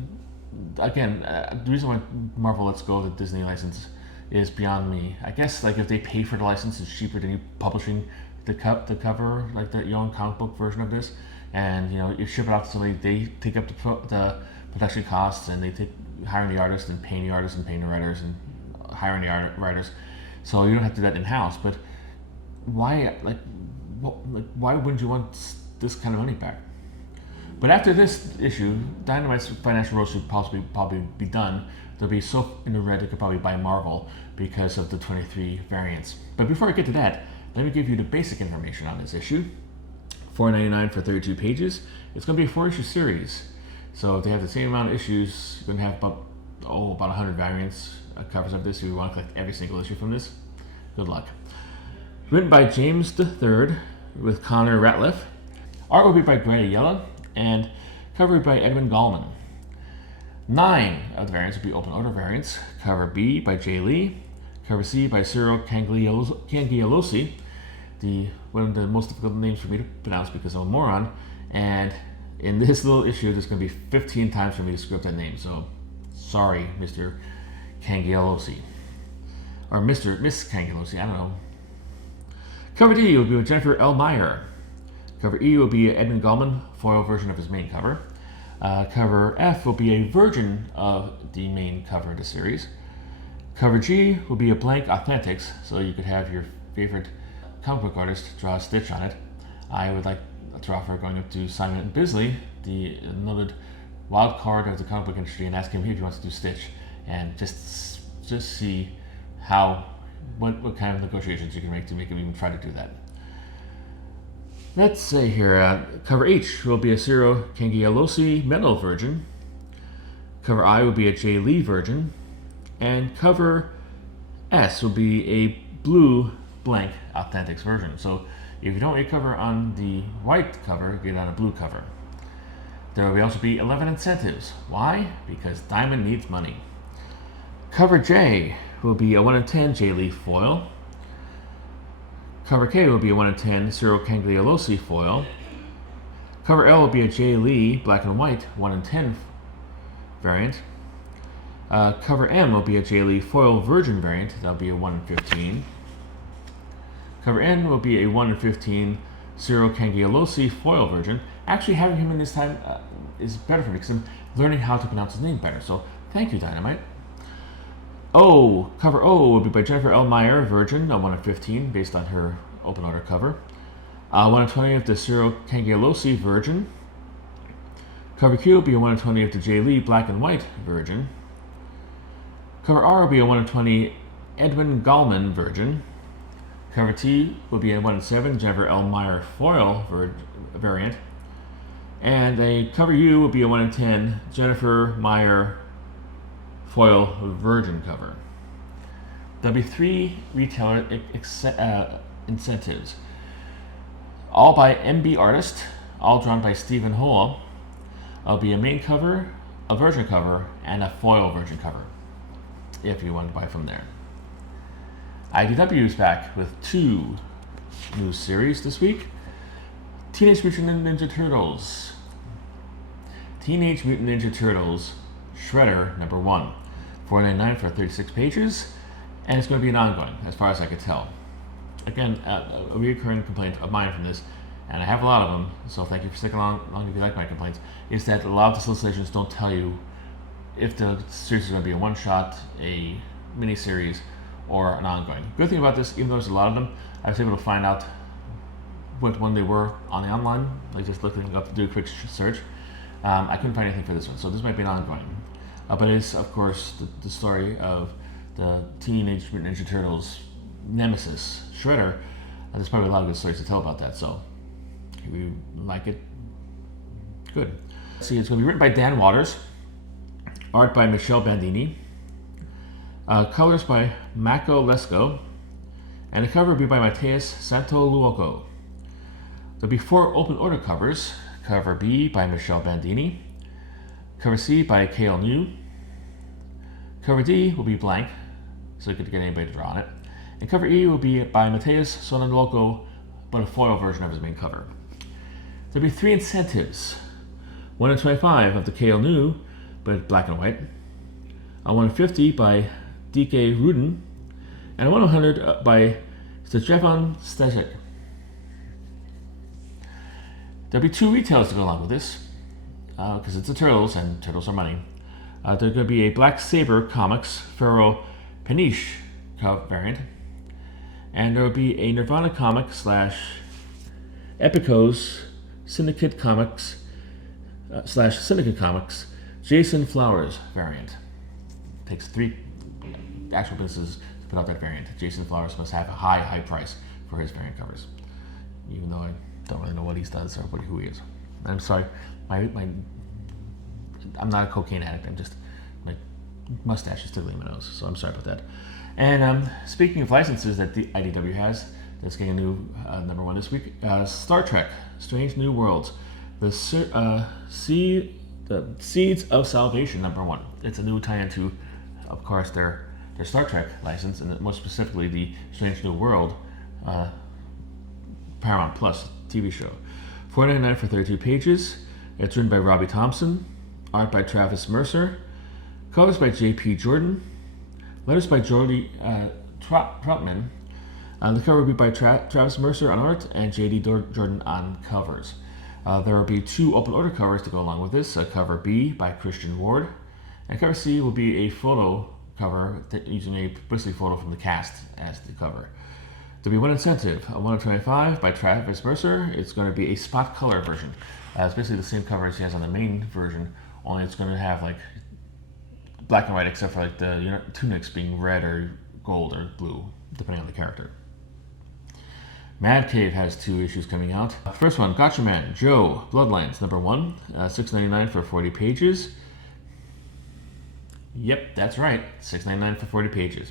Again, the reason why Marvel lets go of the Disney license is beyond me. I guess like if they pay for the license, it's cheaper than you publishing the cover, like your own comic book version of this, and you ship it out to somebody. They take up the production costs, and they take hiring the artist and paying the artists and paying the writers and hiring the writers. So you don't have to do that in house. But why why wouldn't you want this kind of money back? But after this issue, Dynamite's financial road should probably be done. They'll be so in the red they could probably buy Marvel because of the 23 variants. But before I get to that, let me give you the basic information on this issue. $4.99 for 32 pages. It's going to be a 4-issue series. So if they have the same amount of issues, you're going to have about 100 variants covers of this. If you want to collect every single issue from this, good luck. Written by James III with Connor Ratliff. Art will be by Greta Yella and covered by Edwin Gallman. 9 of the variants will be open order variants. Cover B by Jay Lee. Cover C by Cyril Cangialosi, one of the most difficult names for me to pronounce because I'm a moron. And in this little issue, there's going to be 15 times for me to screw up that name. So, sorry, Mr. Cangialosi. Or Miss Cangialosi, I don't know. Cover D will be with Jennifer L. Meyer. Cover E will be an Edmund Gallman foil version of his main cover. Cover F will be a version of the main cover of the series. Cover G will be a blank Authentics, so you could have your favorite comic book artist draw a Stitch on it. I would like to offer going up to Simon Bisley, the noted wild card of the comic book industry, and ask him if he wants to do Stitch, and just see what kind of negotiations you can make to make him even try to do that. Let's say here, cover H will be a Cyril Cangialosi metal version. Cover I will be a Jay Lee version. And cover S will be a blue blank Authentics version. So if you don't get cover on the white cover, get it on a blue cover. There will also be 11 incentives. Why? Because Diamond needs money. Cover J will be a 1 in 10 J-Leaf foil. Cover K will be a 1 in 10 Cyril Cagliolosi foil. Cover L will be a J. Lee black and white 1 in 10 variant. Cover M will be a J. Lee foil virgin variant. That'll be a 1 in 15. Cover N will be a 1 in 15 Cyril Cagliolosi foil virgin. Actually, having him in this time is better for me because I'm learning how to pronounce his name better. So thank you, Dynamite. Cover O will be by Jennifer L. Meyer, virgin, a 1 in 15, based on her open order cover. 1 in 20 of the Cyril Cagliolosi virgin. Cover Q will be a 1 in 20 of the J. Lee black and white virgin. Cover R will be a 1 in 20 Edwin Gallman virgin. Cover T will be a 1 in 7 Jennifer L. Meyer foil variant. And a cover U will be a 1 in 10 Jennifer Meyer foil virgin cover. There'll be 3 retailer incentives, all by MB artist, all drawn by Stephen Hole. There'll be a main cover, a virgin cover, and a foil virgin cover, if you want to buy from there. IDW is back with 2 new series this week. Teenage Mutant Ninja Turtles. Teenage Mutant Ninja Turtles Shredder number 1. $4.99 for 36 pages, and it's going to be an ongoing, as far as I could tell. Again, a recurring complaint of mine from this, and I have a lot of them, so thank you for sticking along if you like my complaints, is that a lot of the solicitations don't tell you if the series is going to be a one-shot, a mini-series, or an ongoing. Good thing about this, even though there's a lot of them, I was able to find out what one they were on the online, like just looking up to do a quick search. I couldn't find anything for this one, so this might be an ongoing. But it's, of course, the story of the Teenage Mutant Ninja Turtles nemesis, Shredder. There's probably a lot of good stories to tell about that, so if you like it, good. See, it's going to be written by Dan Waters, art by Michelle Bandini, colors by Mako Lesko, and the cover will be by Mateus Santoluoco. There'll be 4 open order covers. Cover B by Michelle Bandini. Cover C by Kale New. Cover D will be blank, so you could get anybody to draw on it. And cover E will be by Mateus Sonanloco, but a foil version of his main cover. There'll be 3 incentives. 1 in 25 of the Kale New, but black and white. A 1 in 50 by DK Rudin. And a 1 in 100 by Stefan Stezek. There'll be 2 retails to go along with this, because it's the Turtles, and Turtles are money. There's going to be a Black Saber Comics Pharaoh Peniche variant, and there will be a Nirvana Comic / Epicos Syndicate Comics / Syndicate Comics Jason Flowers variant. Takes 3 actual businesses to put out that variant. Jason Flowers must have a high price for his variant covers, even though I don't really know what he does or who he is. I'm sorry, I'm not a cocaine addict. I'm just, my mustache is tickling my nose, so I'm sorry about that. And speaking of licenses that the IDW has, that's getting a new number 1 this week. Star Trek: Strange New Worlds, the Seeds of Salvation number 1. It's a new tie-in to, of course, their Star Trek license, and more specifically the Strange New World Paramount Plus TV show. $4.99 for 32 pages. It's written by Robbie Thompson, art by Travis Mercer, colors by J.P. Jordan, letters by Jordy Troutman. The cover will be by Travis Mercer on art and J.D. Jordan on covers. There will be 2 open order covers to go along with this. Cover B by Christian Ward, and cover C will be a photo cover using a publicity photo from the cast as the cover. There'll be 1 incentive, a 1 in 25 by Travis Mercer. It's going to be a spot color version. It's basically the same cover as he has on the main version, only it's going to have like black and white, except for like the tunics being red or gold or blue, depending on the character. Mad Cave has 2 issues coming out. First one, Gotcha Man, Joe, Bloodlines, number 1, $6.99 for 40 pages. Yep, that's right, $6.99 for 40 pages.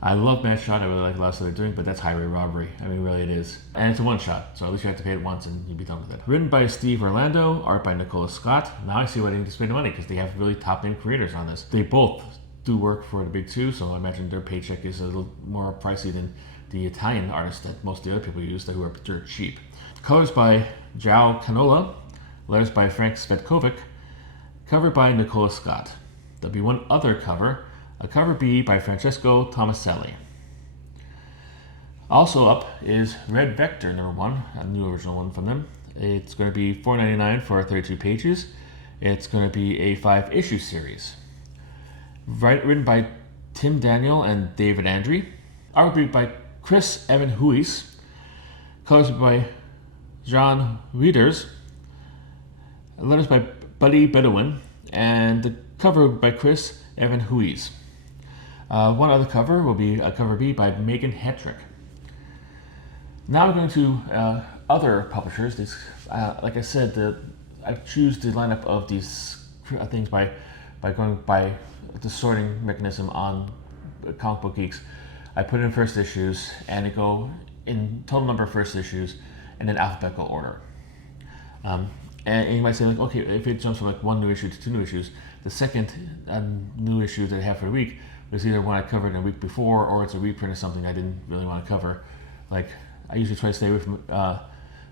I love Mad Shot. I really like a lot of stuff they're doing, but that's highway robbery. I mean, really, it is. And it's a one shot, so at least you have to pay it once and you'll be done with it. Written by Steve Orlando, art by Nicola Scott. Now I see why they need to spend the money, because they have really top name creators on this. They both do work for the big two, so I imagine their paycheck is a little more pricey than the Italian artists that most of the other people use, who are dirt cheap. Colors by João Canola, letters by Frank Svetkovic, cover by Nicola Scott. There'll be one other cover, a cover B by Francesco Tomaselli. Also up is Red Vector #1, a new original one from them. It's going to be $4.99 for 32 pages. It's going to be a 5-issue series. Written by Tim Daniel and David Andre. Art will be by Chris Evan Huis. Colors by John Reeders. Letters by Buddy Bedouin. And the cover by Chris Evan Huis. One other cover will be a cover B by Megan Hetrick. Now we're going to other publishers. These, like I said, I choose the lineup of these things by going by the sorting mechanism on Comic Book Geeks. I put in first issues, and it go in total number of first issues, and in alphabetical order. And you might say, like, okay, if it jumps from like 1 new issue to 2 new issues, the second new issue that I have for the week was either one I covered in a week before, or it's a reprint of something I didn't really want to cover. Like, I usually try to stay away from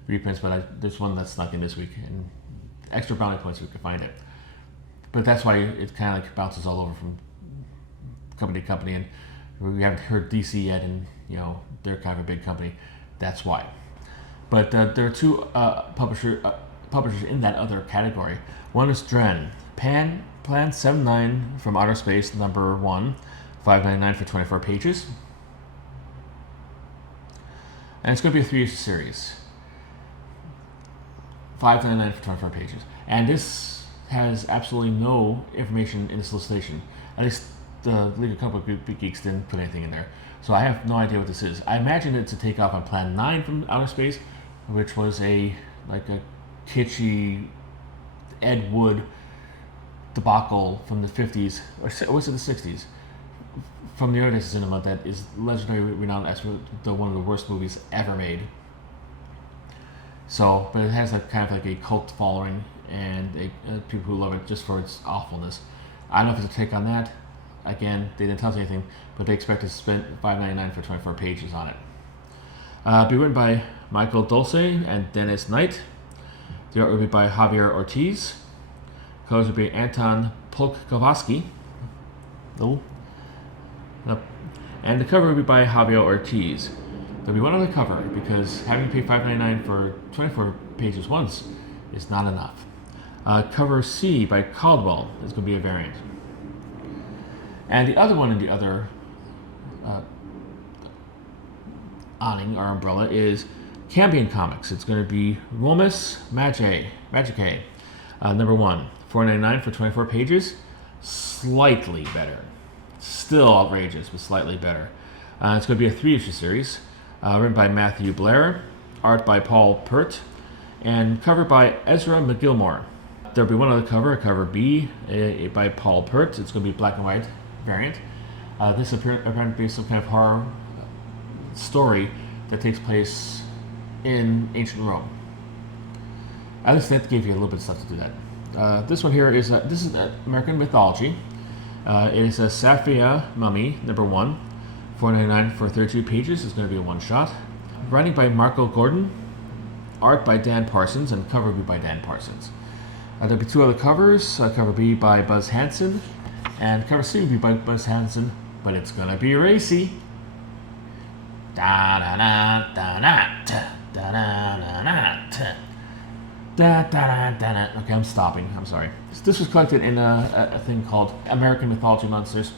reprints, but there's one that's snuck in this week, and extra brownie points if we can find it. But that's why it kind of like bounces all over from company to company, and we haven't heard DC yet, and they're kind of a big company. That's why. But there are two publishers in that other category. One is Dren, Plan 79 from Outer Space #1, $5.99 for 24 pages. And it's going to be a 3-issue series. $5.99 for 24 pages. And this has absolutely no information in the solicitation. At least the League of Comic Book Geeks didn't put anything in there. So I have no idea what this is. I imagine it's a takeoff on Plan 9 from Outer Space, which was a kitschy Ed Wood debacle from the 50s, or was it the 60s? From the early cinema that is legendary renowned as one of the worst movies ever made. So, but it has kind of like a cult following, and people who love it just for its awfulness. I don't know if it's a take on that. Again, they didn't tell us anything, but they expect to spend $5.99 for 24 pages on it. Be written by Michael Dulce and Dennis Knight. The art will be by Javier Ortiz. Colors will be Anton Polkowski. No. And the cover will be by Javier Ortiz. There'll be one other cover, because having to pay $5.99 for 24 pages once is not enough. Cover C by Caldwell is going to be a variant. And the other one in the other awning or umbrella is Cambion Comics. It's going to be Romus Magicae, #1, $4.99 for 24 pages. Slightly better. Still outrageous, but slightly better. It's going to be a 3-issue series, written by Matthew Blair, art by Paul Pert, and cover by Ezra McGilmore. There'll be one other cover, a cover B by Paul Pert. It's going to be black and white variant. This is apparently some kind of horror story that takes place in ancient Rome. I just had to give you a little bit of stuff to do that. This one here is this is American mythology. It is a Saphia Mummy #1, $4.99 for 32 pages. It's going to be a one-shot. Writing by Marco Gordon, art by Dan Parsons, and cover B by Dan Parsons. There'll be 2 other covers. Cover B by Buzz Hanson, and cover C will be by Buzz Hanson, but it's going to be racy. Da da da da da da da da da. Da, da, da, da, da. Okay, I'm stopping. I'm sorry. This was collected in a thing called American Mythology Monsters.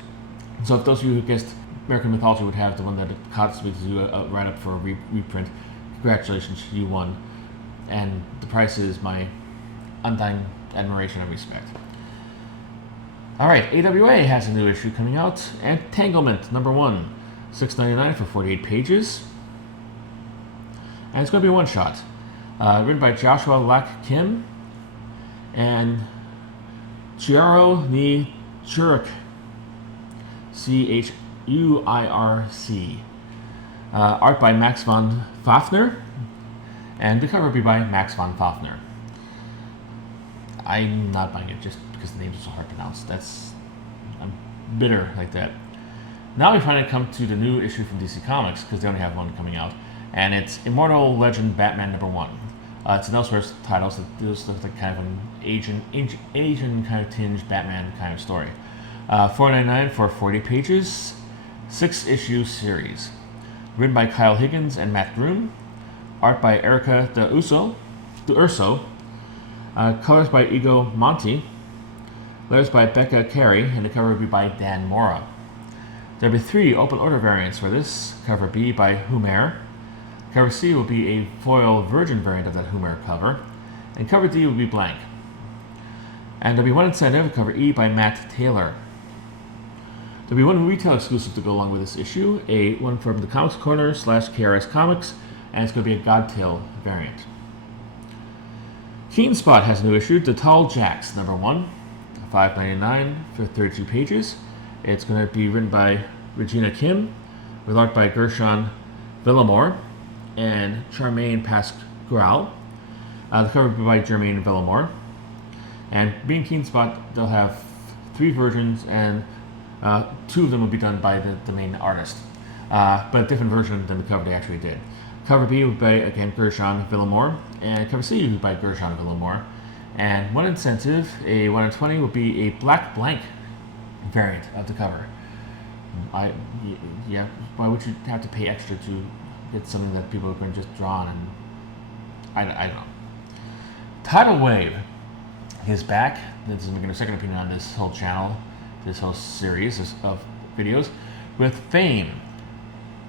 So if those of you who guessed American Mythology would have the one that caused me to do a write-up for a reprint, congratulations, you won. And the price is my undying admiration and respect. Alright, AWA has a new issue coming out. Entanglement #1, $6.99 for 48 pages. And it's going to be a one-shot. Written by Joshua Lack Kim and Chiaro Ni Churuk, UIRC. Art by Max von Fafner, and the cover will be by Max von Fafner. I'm not buying it just because the names are so hard to pronounce. I'm bitter like that. Now we finally come to the new issue from DC Comics, because they only have one coming out, and it's Immortal Legend Batman #1. It's an Elseworlds title, so this looks like kind of an Asian kind of tinged Batman kind of story. $4.99 for 40 pages, 6-issue series. Written by Kyle Higgins and Matt Groom. Art by Erica D'Urso. Colors by Igo Monti. Letters by Becca Carey, and the cover will be by Dan Mora. There will be 3 open order variants for this. Cover B by Humer. Cover C will be a foil virgin variant of that Humer cover. And cover D will be blank. And there'll be one incentive, cover E by Matt Taylor. There'll be one retail exclusive to go along with this issue, one from the Comics Corner / KRS Comics, and it's going to be a Godtail variant. Keen Spot has a new issue, The Tall Jacks #1, $5.99 for 32 pages. It's going to be written by Regina Kim, with art by Gershon Villamore and Charmaine Pasquale. The cover will be by Jermaine Villamore. And being Keen Spot, they'll have 3 versions, and 2 of them will be done by the main artist, but a different version than the cover they actually did. Cover B will be by, again, Gershon Villamore, and cover C will be by Gershon Villamore. And one incentive, a 1 in 20, will be a black blank variant of the cover. Why would you have to pay extra to get something that people are going to just draw on? And I don't know. Tidal Wave is back. This is making a second opinion on this whole channel, this whole series of videos, with Fame.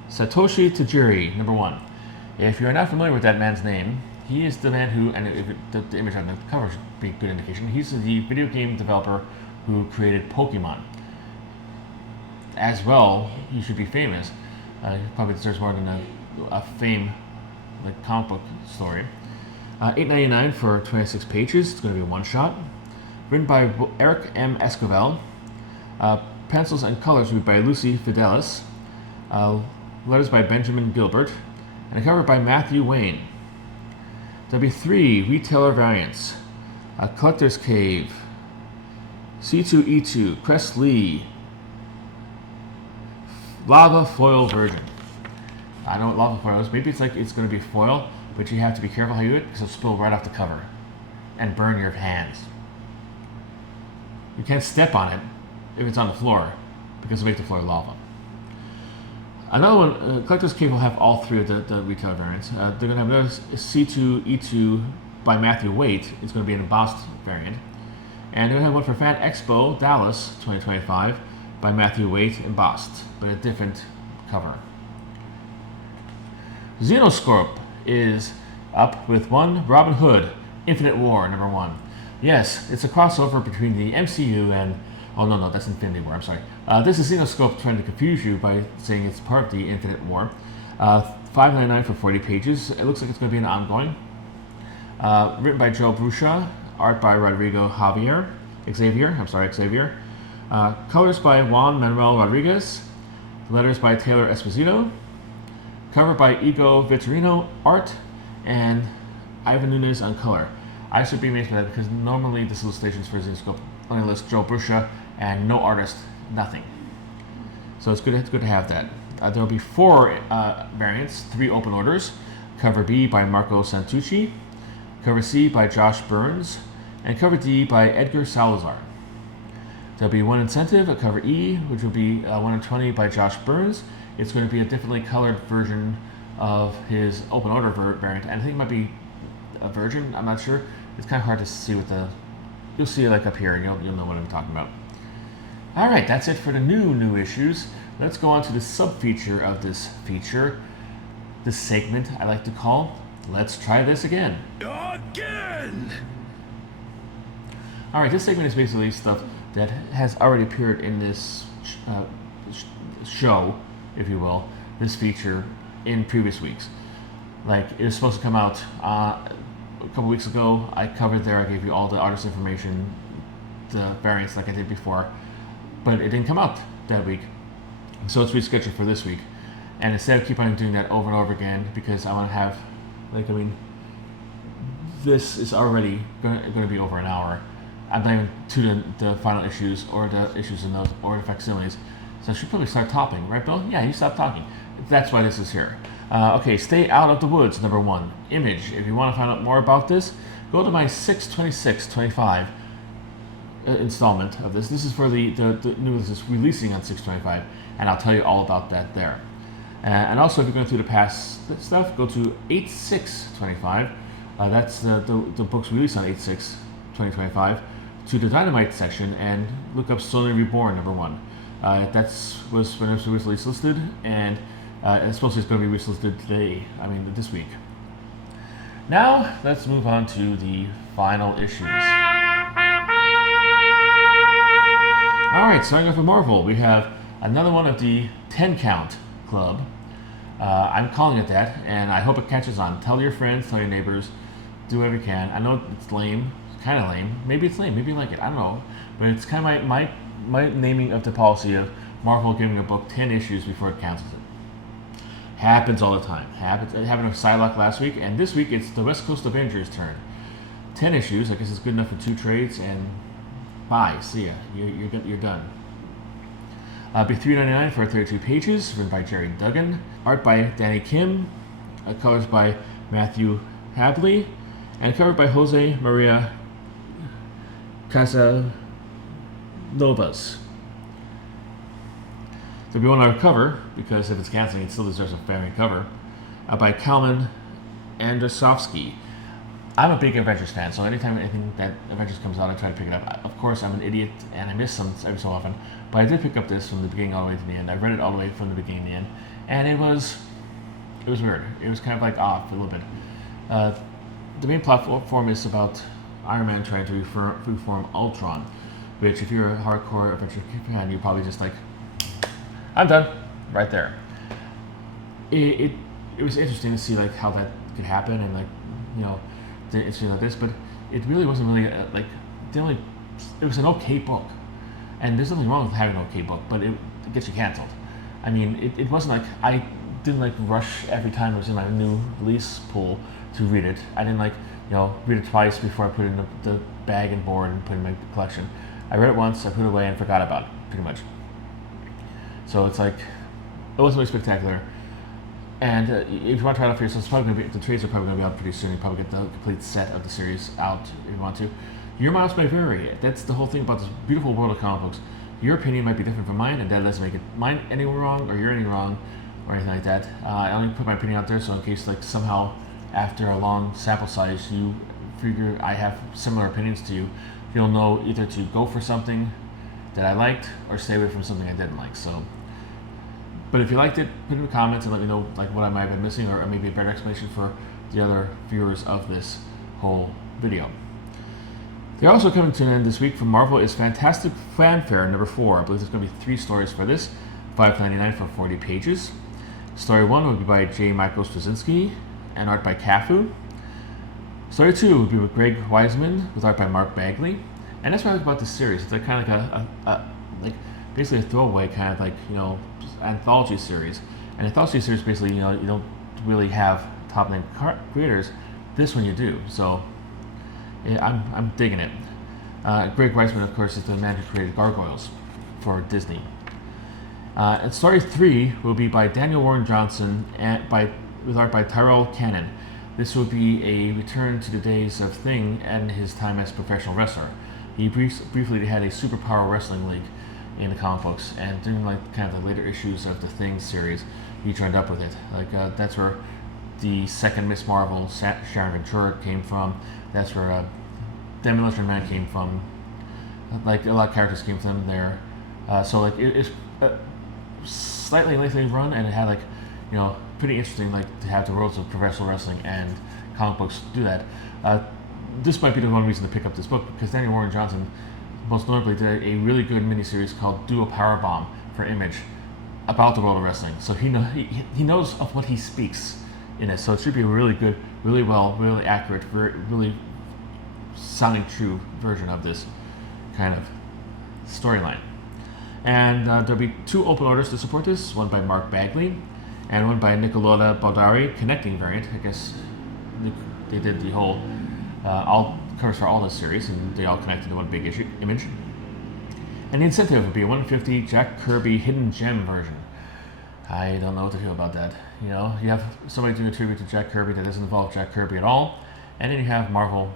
Satoshi Tajiri, #1. If you're not familiar with that man's name, he is the man who, and the image on the cover should be a good indication, he's the video game developer who created Pokemon. As well, he should be famous. He probably deserves more than a Fame, like, comic book story. $8.99 for 26 pages. It's going to be a one-shot. Written by Eric M. Esquivel. Pencils and colors will be by Lucy Fidelis. Letters by Benjamin Gilbert. And a cover by Matthew Wayne. There'll be 3 retailer variants. Collector's Cave. C2E2. Crest Lee. Lava Foil Version. I know what lava foil is. Maybe it's going to be foil, but you have to be careful how you do it, because it'll spill right off the cover and burn your hands. You can't step on it if it's on the floor, because it'll make the floor lava. Another one, Collector's Cave will have all 3 of the retail variants. They're going to have another C2E2 by Matthew Waite. It's going to be an embossed variant. And they're going to have one for Fan Expo Dallas 2025 by Matthew Waite, embossed, but a different cover. Xenoscope is up with one Robin Hood, Infinite War #1. Yes, it's a crossover between the MCU and... Oh, no, that's Infinity War, I'm sorry. This is Xenoscope trying to confuse you by saying it's part of the Infinite War. $5.99 for 40 pages. It looks like it's going to be an ongoing. Written by Joe Bruscia, art by Rodrigo Xavier. Colors by Juan Manuel Rodriguez. Letters by Taylor Esposito. Cover by Igo Vitorino, art, and Ivan Nunes on color. I should be amazed by that, because normally the solicitations for Xenoscope only list Joe Bruscia and no artist, nothing. So it's good to have that. There will be 4 variants, 3 open orders. Cover B by Marco Santucci. Cover C by Josh Burns. And cover D by Edgar Salazar. There'll be one incentive, a cover E, which will be 1 in 20 by Josh Burns. It's going to be a differently colored version of his open order variant. And I think it might be a virgin, I'm not sure. It's kind of hard to see with the... You'll see it like up here, and you'll know what I'm talking about. Alright, that's it for the new issues. Let's go on to the sub-feature of this feature. This segment I like to call, Let's Try This Again. Again! Alright, this segment is basically stuff that has already appeared in this show, if you will, this feature in previous weeks. Like, it was supposed to come out a couple weeks ago. I covered there, I gave you all the artist information, the variants like I did before, but it didn't come out that week. So it's rescheduled for this week. And instead of keep on doing that over and over again, because I want to have, this is already going to be over an hour. I'm not even to the final issues or the issues in those or the facsimiles. So I should probably start talking, right, Bill? Yeah, you stop talking. That's why this is here. Okay, Stay Out of the Woods, number 1. Image. If you want to find out more about this, go to my 6/26/25 installment of this. This is for the new, this is releasing on 6/25, and I'll tell you all about that there. And also, if you're going through the past stuff, go to 8/6/25. That's the books released on 8/6/2025 to the Dynamite section and look up Slowly Reborn, number 1. That's was when it was originally listed, and it's going to be listed today. This week. Now let's move on to the final issues. All right, starting off with Marvel, we have another one of the 10 count club. I'm calling it that, and I hope it catches on. Tell your friends, tell your neighbors, do whatever you can. I know it's lame, it's kind of lame. Maybe it's lame, maybe you like it. I don't know, but it's kind of my naming of the policy of Marvel giving a book 10 issues before it cancels it. Happens all the time. It happened with Psylocke last week, and this week it's the West Coast Avengers' turn. 10 issues. I guess it's good enough for 2 trades, and bye. See ya. You're done. Be $3.99 for 32 pages. Written by Jerry Duggan. Art by Danny Kim. Colors by Matthew Habley, and covered by Jose Maria Casanovas. There'll be one other cover, because if it's canceling, it still deserves a family cover, by Kalman Andrzejowski. I'm a big Avengers fan, so anytime anything that Avengers comes out, I try to pick it up. Of course, I'm an idiot, and I miss some every so often, but I did pick up this from the beginning all the way to the end. I read it all the way from the beginning to the end, and it was weird. It was kind of like off a little bit. The main platform is about Iron Man trying to reform Ultron, which, if you're a hardcore Avengers fan, you're probably just like, I'm done, right there. It was interesting to see like how that could happen, and the issues like this, but it really wasn't really it was an okay book, and there's nothing wrong with having an okay book, but it gets you canceled. It wasn't like I didn't rush every time it was in my new release pool to read it. I didn't read it twice before I put it in the bag and board and put it in my collection. I read it once, I put it away, and forgot about it, pretty much. So it's it wasn't really spectacular. And if you want to try it out for yourself, it's probably the trades are probably going to be out pretty soon. You probably get the complete set of the series out if you want to. Your miles may vary. That's the whole thing about this beautiful world of comic books. Your opinion might be different from mine, and that doesn't make it mine any wrong, or you're any wrong, or anything like that. I only put my opinion out there so in case somehow after a long sample size you figure I have similar opinions to you, you'll know either to go for something that I liked or stay away from something I didn't like. So. But if you liked it, put it in the comments and let me know what I might have been missing, or maybe a better explanation for the other viewers of this whole video. They're also coming to an end this week from Marvel is Fantastic Fanfare number 4. I believe there's going to be 3 stories for this, $5.99 for 40 pages. Story 1 will be by J. Michael Straczynski and art by Cafu. Story 2 will be with Greg Weisman with art by Mark Bagley. And that's what I like about this series. It's kind of like basically a throwaway kind of anthology series. An anthology series basically, you don't really have top name creators. This one you do. So yeah, I'm digging it. Greg Weisman, of course, is the man who created Gargoyles for Disney. And story 3 will be by Daniel Warren Johnson with art by Tyrell Cannon. This will be a return to the days of Thing and his time as a professional wrestler. He briefly had a superpower wrestling league in the comic books, and during kind of the later issues of the Thing series, he joined up with it. That's where the second Miss Marvel, Sharon Ventura, came from. That's where Demolition Man came from. A lot of characters came from there. So it's slightly lengthy run, and it had pretty interesting to have the worlds of professional wrestling and comic books do that. This might be the one reason to pick up this book, because Daniel Warren Johnson most notably did a really good miniseries called Do a Powerbomb for Image about the world of wrestling. So he knows of what he speaks in it. So it should be a really good, really well, really accurate, really sounding true version of this kind of storyline. And there'll be 2 open orders to support this, one by Mark Bagley and one by Nicola Baldari, connecting variant. I guess they did the whole all covers for all this series, and they all connect into one big image. And the incentive would be a 150 Jack Kirby Hidden Gem version. I don't know what to feel about that. You know, you have somebody doing a tribute to Jack Kirby that doesn't involve Jack Kirby at all, and then you have Marvel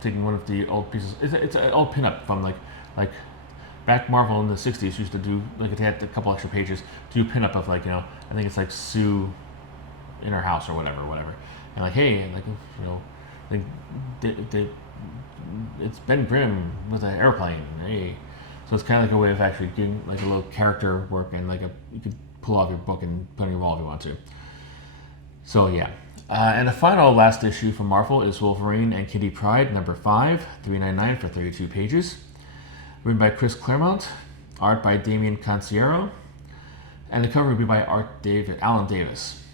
taking one of the old pieces. It's an old pinup from like back Marvel in the 60s used to do, like, they had a couple extra pages, do a pinup of, like, you know, I think it's like Sue in her house or whatever. And like, hey, like, you know, like, it's Ben Grimm with an airplane, hey. So it's kind of like a way of actually getting like a little character work, and like you could pull off your book and put on your wall if you want to. So yeah. And the final last issue from Marvel is Wolverine and Kitty Pryde, number 5, $3.99 for 32 pages. Written by Chris Claremont, art by Damian Canciero, and the cover will be by Alan Davis.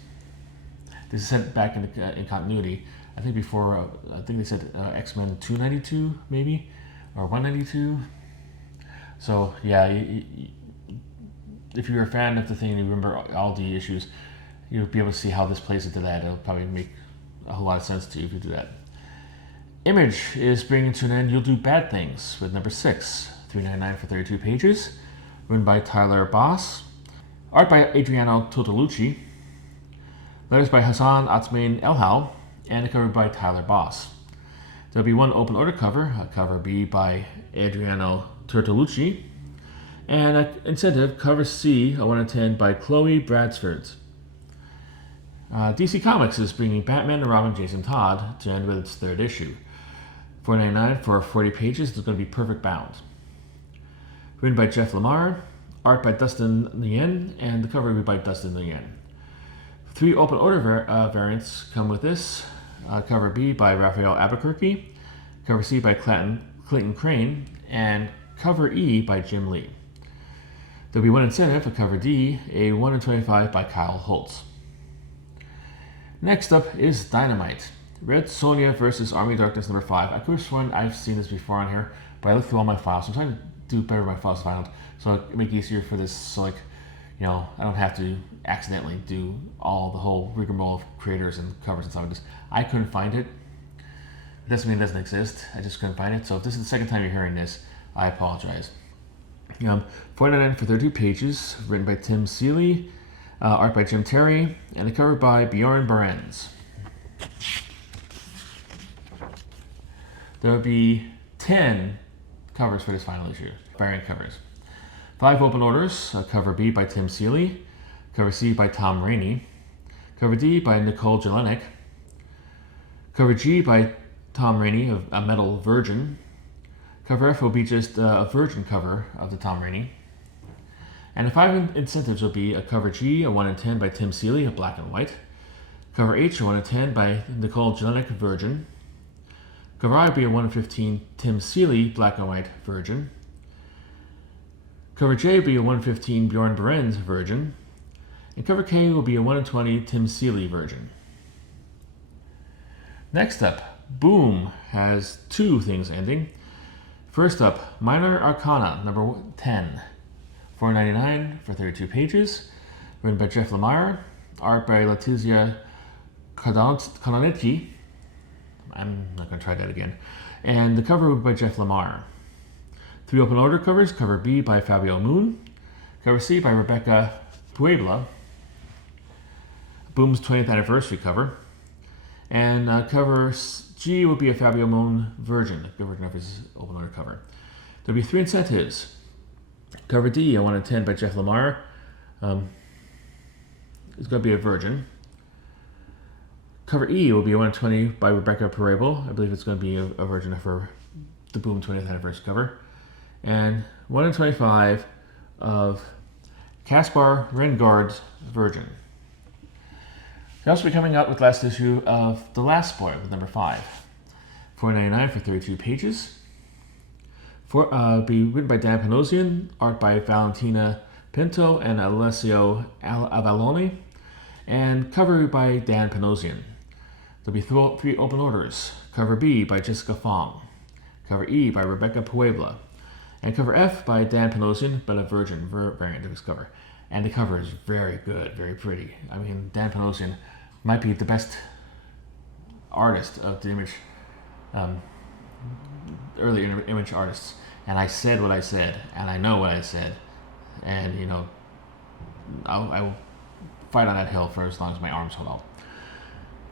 This is set back in continuity. I think before, I think they said X-Men 292 maybe, or 192. So yeah, if you're a fan of the thing and you remember all the issues, you'll be able to see how this plays into that. It'll probably make a whole lot of sense to you if you do that. Image is bringing to an end You'll Do Bad Things with number 6, $3.99 for 32 pages. Written by Tyler Boss. Art by Adriano Totolucci. Letters by Hassan Atsmain Elhal. And a cover by Tyler Boss. There'll be one open order cover, cover B by Adriano Totolucci. And an incentive, cover C, a 1 in 10 by Chloe Bradsford. DC Comics is bringing Batman and Robin Jason Todd to end with its 3rd issue. $4.99 for 40 pages. It's going to be perfect bound. Written by Jeff Lemire, art by Dustin Nguyen, and the cover will be by Dustin Nguyen. 3 open order variants come with this. Cover B by Raphael Albuquerque, cover C by Clayton Crane, and cover E by Jim Lee. There'll be one incentive, a cover D, a 1 in 25 by Kyle Holtz. Next up is Dynamite. Red Sonja versus Army of Darkness number 5. I could have sworn I've seen this before on here, but I looked through all my files. So I'm trying to do better with my files found, so it make it easier for this. So, like, you know, I don't have to accidentally do all the whole rigmarole of creators and covers and stuff like this. I couldn't find it. It doesn't mean it doesn't exist. I just couldn't find it. So if this is the second time you're hearing this, I apologize. $4.99 for 32 pages, written by Tim Seeley, art by Jim Terry, and a cover by Bjorn Barends. There will be 10 covers for this final issue, variant covers. 5 open orders, cover B by Tim Seeley, cover C by Tom Rainey, cover D by Nicole Jelinek, cover G by Tom Rainey of A Metal Virgin, cover F will be just a virgin cover of the Tom Rainey, and the 5 incentives will be a cover G, a 1 in 10 by Tim Seeley, a black and white, cover H, a 1 in 10 by Nicole Jelinek, virgin, cover I will be a 1 in 15 Tim Seeley, black and white, virgin, cover J will be a 1 in 15 Bjorn Barends, virgin, and cover K will be a 1 in 20 Tim Seeley, virgin. Next up, Boom has 2 things ending. First up, Minor Arcana, number 10, $4.99 for 32 pages, written by Jeff Lemire, art by Letizia Canonetti. I'm not going to try that again. And the cover by Jeff Lemire. 3 open order covers, cover B by Fabio Moon, cover C by Rebecca Puebla, Boom's 20th anniversary cover, and cover G will be a Fabio Moon virgin, the version of his open order cover. There'll be 3 incentives. Cover D, a 1 in 10 by Jeff Lemire. It's going to be a virgin. Cover E will be a 1 in 20 by Rebecca Puebla. I believe it's going to be a virgin for the Boom 20th anniversary cover. And 1 in 25 of Caspar Rengard's Virgin. They'll also be coming out with last issue of The Last Boy with number 5. $4.99 for 32 pages. Be written by Dan Panosian, art by Valentina Pinto and Alessio Avallone, and cover by Dan Panosian. There'll be 3 open orders. Cover B by Jessica Fong, cover E by Rebecca Puebla, And cover F by Dan Panosian, but a Virgin variant of his cover. And the cover is very good, very pretty. I mean, Dan Panosian might be the best artist of the image, early image artists. And I said what I said, and I know what I said, and you know, I will fight on that hill for as long as my arms hold out.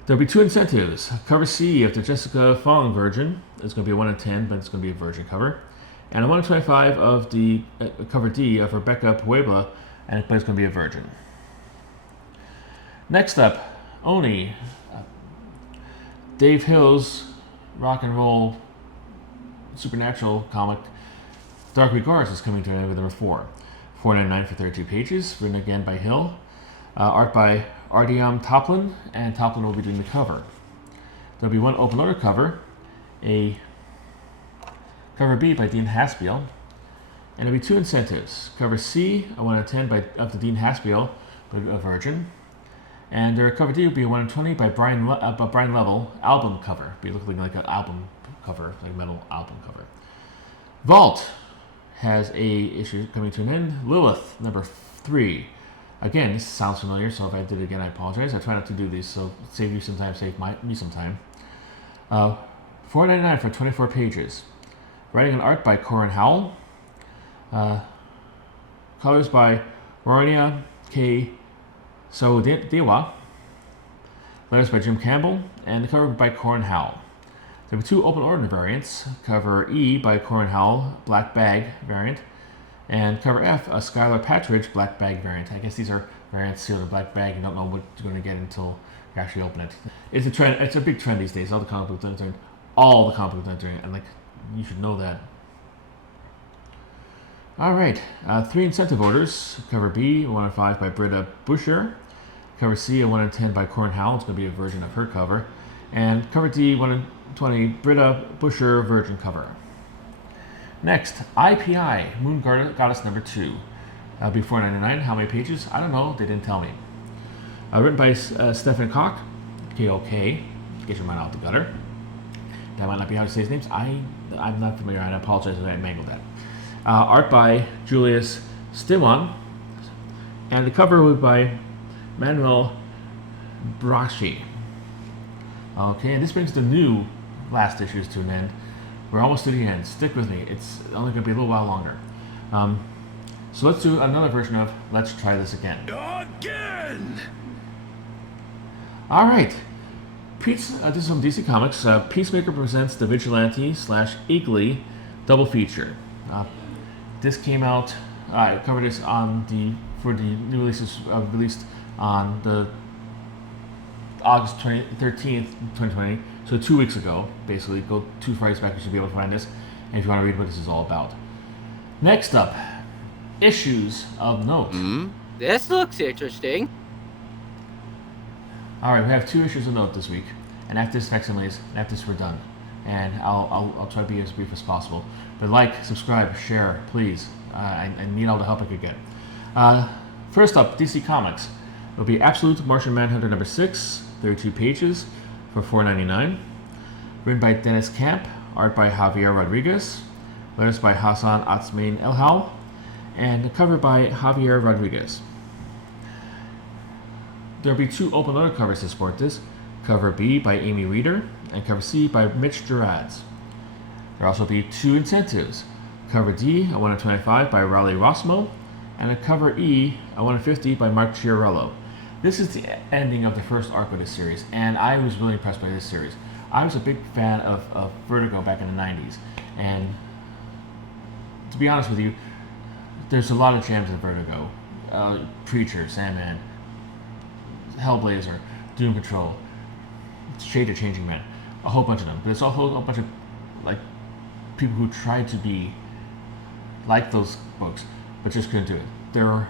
There'll be 2 incentives. Cover C of the Jessica Fong Virgin. It's going to be a 1 in 10, but it's going to be a Virgin cover. And a 1 in 25 of the cover D of Rebecca Puebla, but it's going to be a Virgin. Next up, Oni. Dave Hill's rock and roll supernatural comic Dark Regards is coming to an end with number 4. $4.99 for 32 pages, written again by Hill. Art by Artyom Toplin, and Toplin will be doing the cover. There'll be 1 open order cover, a cover B by Dean Haspiel, and there'll be 2 incentives. Cover C, a 1 in 10 of the Dean Haspiel, a Virgin, and their cover D will be a 1 in 20 by Brian Level, album cover. It'll be looking like an album cover, like metal album cover. Vault has a issue coming to an end. Lilith, number 3. Again, this sounds familiar, so if I did it again, I apologize. I try not to do these, so save you some time, me some time. $4.99 for 24 pages. Writing and art by Corin Howell. Colors by Rorania K. Saudewa. Letters by Jim Campbell, and the cover by Corin Howell. There were 2 open order variants. Cover E by Corin Howell, black bag variant, and cover F, a Skylar Patridge black bag variant. I guess these are variants sealed in black bag. You don't know what you're going to get until you actually open it. It's a trend. It's a big trend these days. All the comic books are doing it, and like you should know that. All right, 3 incentive orders. Cover B, 1 in 5 by Britta Buscher. Cover C, a 1 in 10 by Corin Howell. It's going to be a version of her cover. And cover D, 1 in 20, Britta Buscher Virgin cover. Next, IPI, Moon Goddess number 2. Be $4.99. How many pages? I don't know. They didn't tell me. Written by Stephen Koch, K-O-K. Get your mind out the gutter. That might not be how to say his names. I'm not familiar, and I apologize if I mangled that. Art by Julius Stiwan. And the cover was by Manuel Braschi. Okay, and this brings the new last issues to an end. We're almost to the end. Stick with me. It's only going to be a little while longer. So let's do another version of Let's Try This Again. Again! All right. This is from DC Comics. Peacemaker presents the Vigilante / Eagly double feature. This came out. I covered this for the new releases released on the August 13th, 2020. So 2 weeks ago, basically. Go 2 Fridays back, you should be able to find this. And if you want to read what this is all about. Next up, issues of note. This looks interesting. All right, we have 2 issues of note this week. And after this, facsimiles, and after this, we're done. And I'll try to be as brief as possible. But like, subscribe, share, please. I need all the help I could get. First up, DC Comics. It'll be Absolute Martian Manhunter number 6, 32 pages for $4.99. Written by Dennis Camp, art by Javier Rodriguez, letters by Hassan Atsmain Elhal, and cover by Javier Rodriguez. There'll be 2 open order covers to support this. Cover B by Amy Reeder, and cover C by Mitch Gerads. There'll also be 2 incentives. Cover D, a 1 in 25 by Raleigh Rossmo, and a cover E, a 1 in 50 by Mark Chiarello. This is the ending of the first arc of this series, and I was really impressed by this series. I was a big fan of Vertigo back in the 90s, and to be honest with you, there's a lot of jams in Vertigo. Preacher, Sandman, Hellblazer, Doom Patrol, Shade of Changing Man, a whole bunch of them. But it's a whole bunch of like people who tried to be like those books, but just couldn't do it. They're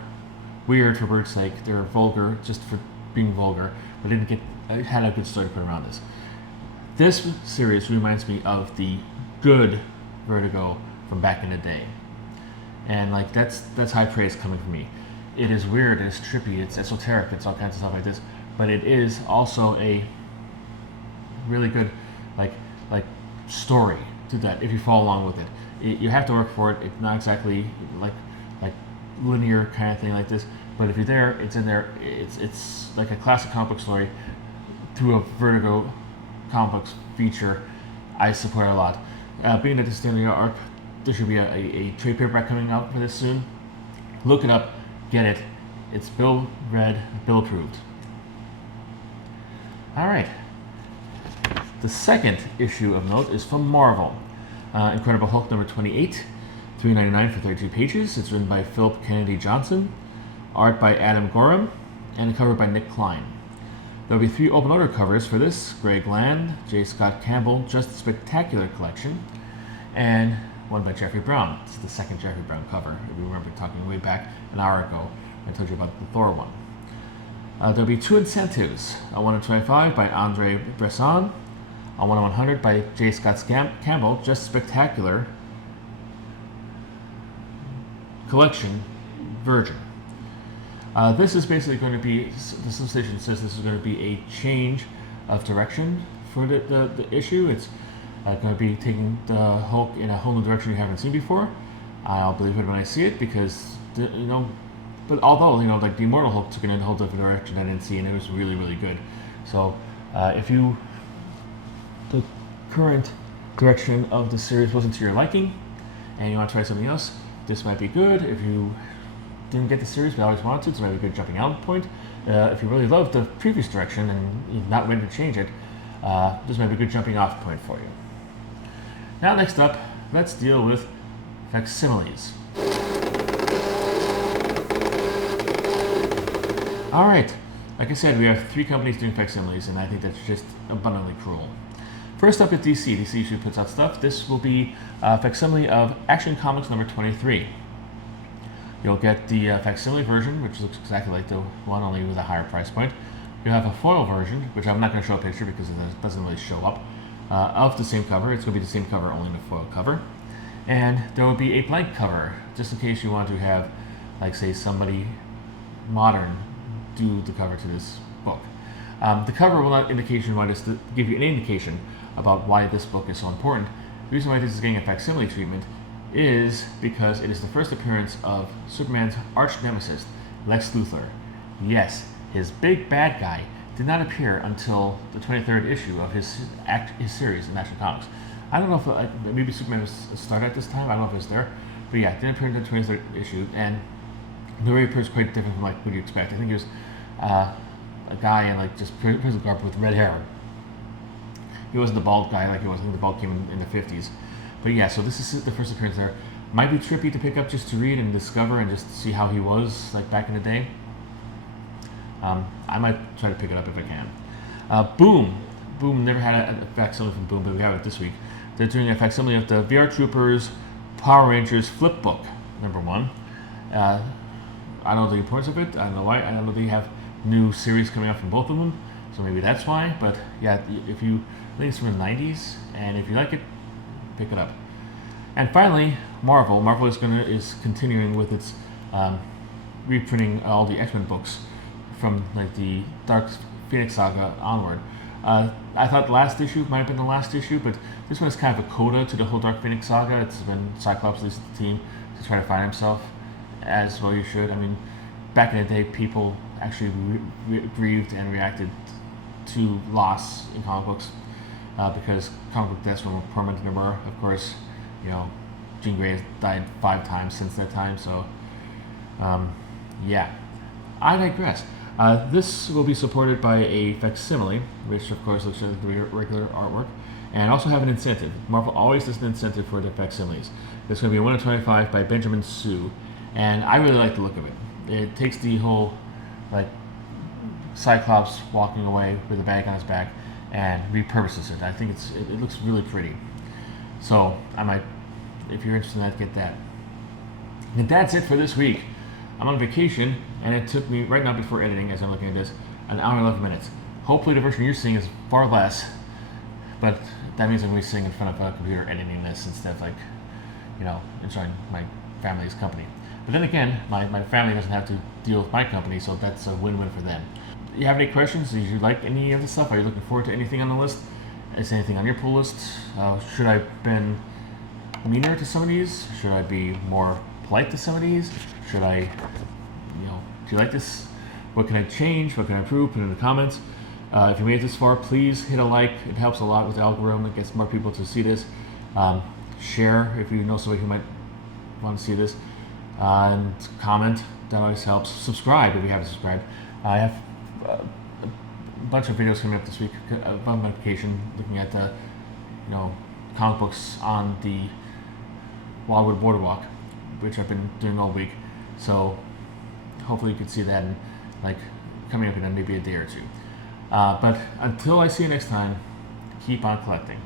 weird for word's sake. They're vulgar just for being vulgar, but had a good story to put around this. This series reminds me of the good Vertigo from back in the day, and like that's high praise coming from me. It is weird, it's trippy, it's esoteric, it's all kinds of stuff like this, but it is also a really good like story to that if you follow along with it. you have to work for it. It's not exactly like linear kind of thing like this, but if you're there, it's in there. It's like a classic comic book story through a Vertigo comic books feature. I support it a lot. Being that this is the end of the arc, there should be a trade paperback coming out for this soon. Look it up, get it. It's Bill read, Bill approved. All right. The second issue of note is from Marvel. Incredible Hulk number 28, $3.99 for 32 pages. It's written by Philip Kennedy Johnson, art by Adam Gorham, and cover by Nick Klein. There will be 3 open order covers for this: Greg Land, J. Scott Campbell, Just Spectacular Collection, and one by Jeffrey Brown. It's the second Jeffrey Brown cover. If you remember talking way back an hour ago, I told you about the Thor one. There'll be 2 incentives: a 1 in 25 by Andre Bresson, a 1 in 100 by J. Scott Campbell, Just Spectacular Collection Virgin. This is basically going to be, the sensation says this is going to be a change of direction for the issue. It's going to be taking the Hulk in a whole new direction you haven't seen before. I'll believe it when I see it, because, but although, like the Immortal Hulk took it in a whole different direction I didn't see, and it was really, really good. So, if the current direction of the series wasn't to your liking, and you want to try something else, this might be good. If you didn't get the series but always wanted to, so maybe a good jumping out point. If you really loved the previous direction and you're not ready to change it, this might be a good jumping off point for you. Now, next up, let's deal with facsimiles. All right, like I said, we have 3 companies doing facsimiles, and I think that's just abundantly cruel. First up is DC. DC usually puts out stuff. This will be a facsimile of Action Comics number 23. You'll get the facsimile version, which looks exactly like the one, only with a higher price point. You'll have a foil version, which I'm not going to show a picture because it doesn't really show up, of the same cover. It's going to be the same cover, only in a foil cover. And there will be a blank cover, just in case you want to have, like, say, somebody modern do the cover to this book. The cover will not to give you any indication about why this book is so important. The reason why this is getting a facsimile treatment is because it is the first appearance of Superman's arch nemesis, Lex Luthor. Yes, his big bad guy did not appear until the 23rd issue of his series in Action Comics. I don't know if maybe Superman was started at this time. I don't know if it was there, but yeah, it didn't appear until the 23rd issue, and the way it appears quite different from like what you expect. I think he was a guy in like just prison garb with red hair. He wasn't the bald guy like he was. I think the bald came in the 50s. But yeah, so this is the first appearance there. Might be trippy to pick up just to read and discover and just see how he was like back in the day. I might try to pick it up if I can. Boom never had a facsimile from Boom, but we have it this week. They're doing a facsimile of the VR Troopers Power Rangers flip book, number 1. I don't know the importance of it. I don't know why. I don't know they have new series coming out from both of them, so maybe that's why. But yeah, if you, I think it's from the 90s, and if you like it, pick it up. And finally, Marvel. Marvel is continuing with its reprinting all the X-Men books from like the Dark Phoenix saga onward. I thought last issue might have been the last issue, but this one is kind of a coda to the whole Dark Phoenix saga. It's been Cyclops leads the team to try to find himself, as well you should. I mean, back in the day, people actually grieved and reacted to loss in comic books because comic book deaths were more permanent than they were. Of course, Jean Grey has died 5 times since that time, so yeah. I digress. This will be supported by a facsimile, which of course looks like the regular artwork, and also have an incentive. Marvel always does an incentive for the facsimiles. It's going to be a 1 of 25 by Benjamin Sue, and I really like the look of it. It takes the whole like Cyclops walking away with a bag on his back and repurposes it. I think it looks really pretty. So I might, if you're interested in that, get that. And that's it for this week. I'm on vacation, and it took me, right now before editing, as I'm looking at this, an hour and 11 minutes. Hopefully the version you're seeing is far less, but that means I'm going to be sitting in front of a computer editing this instead of enjoying my family's company. But then again, my family doesn't have to deal with my company, so that's a win-win for them. Do you have any questions? Did you like any of the stuff? Are you looking forward to anything on the list? Is anything on your pull list? Should I have been meaner to some of these? Should I be more polite to some of these? Should I, do you like this? What can I change? What can I improve? Put it in the comments. If you made it this far, please hit a like. It helps a lot with the algorithm. It gets more people to see this. Share if you know somebody who might want to see this. And comment. That always helps. Subscribe if you haven't subscribed. I have a bunch of videos coming up this week. On my vacation, looking at the, comic books on the Wildwood Boardwalk, which I've been doing all week. So hopefully you can see that in coming up in maybe a day or two. But until I see you next time, keep on collecting.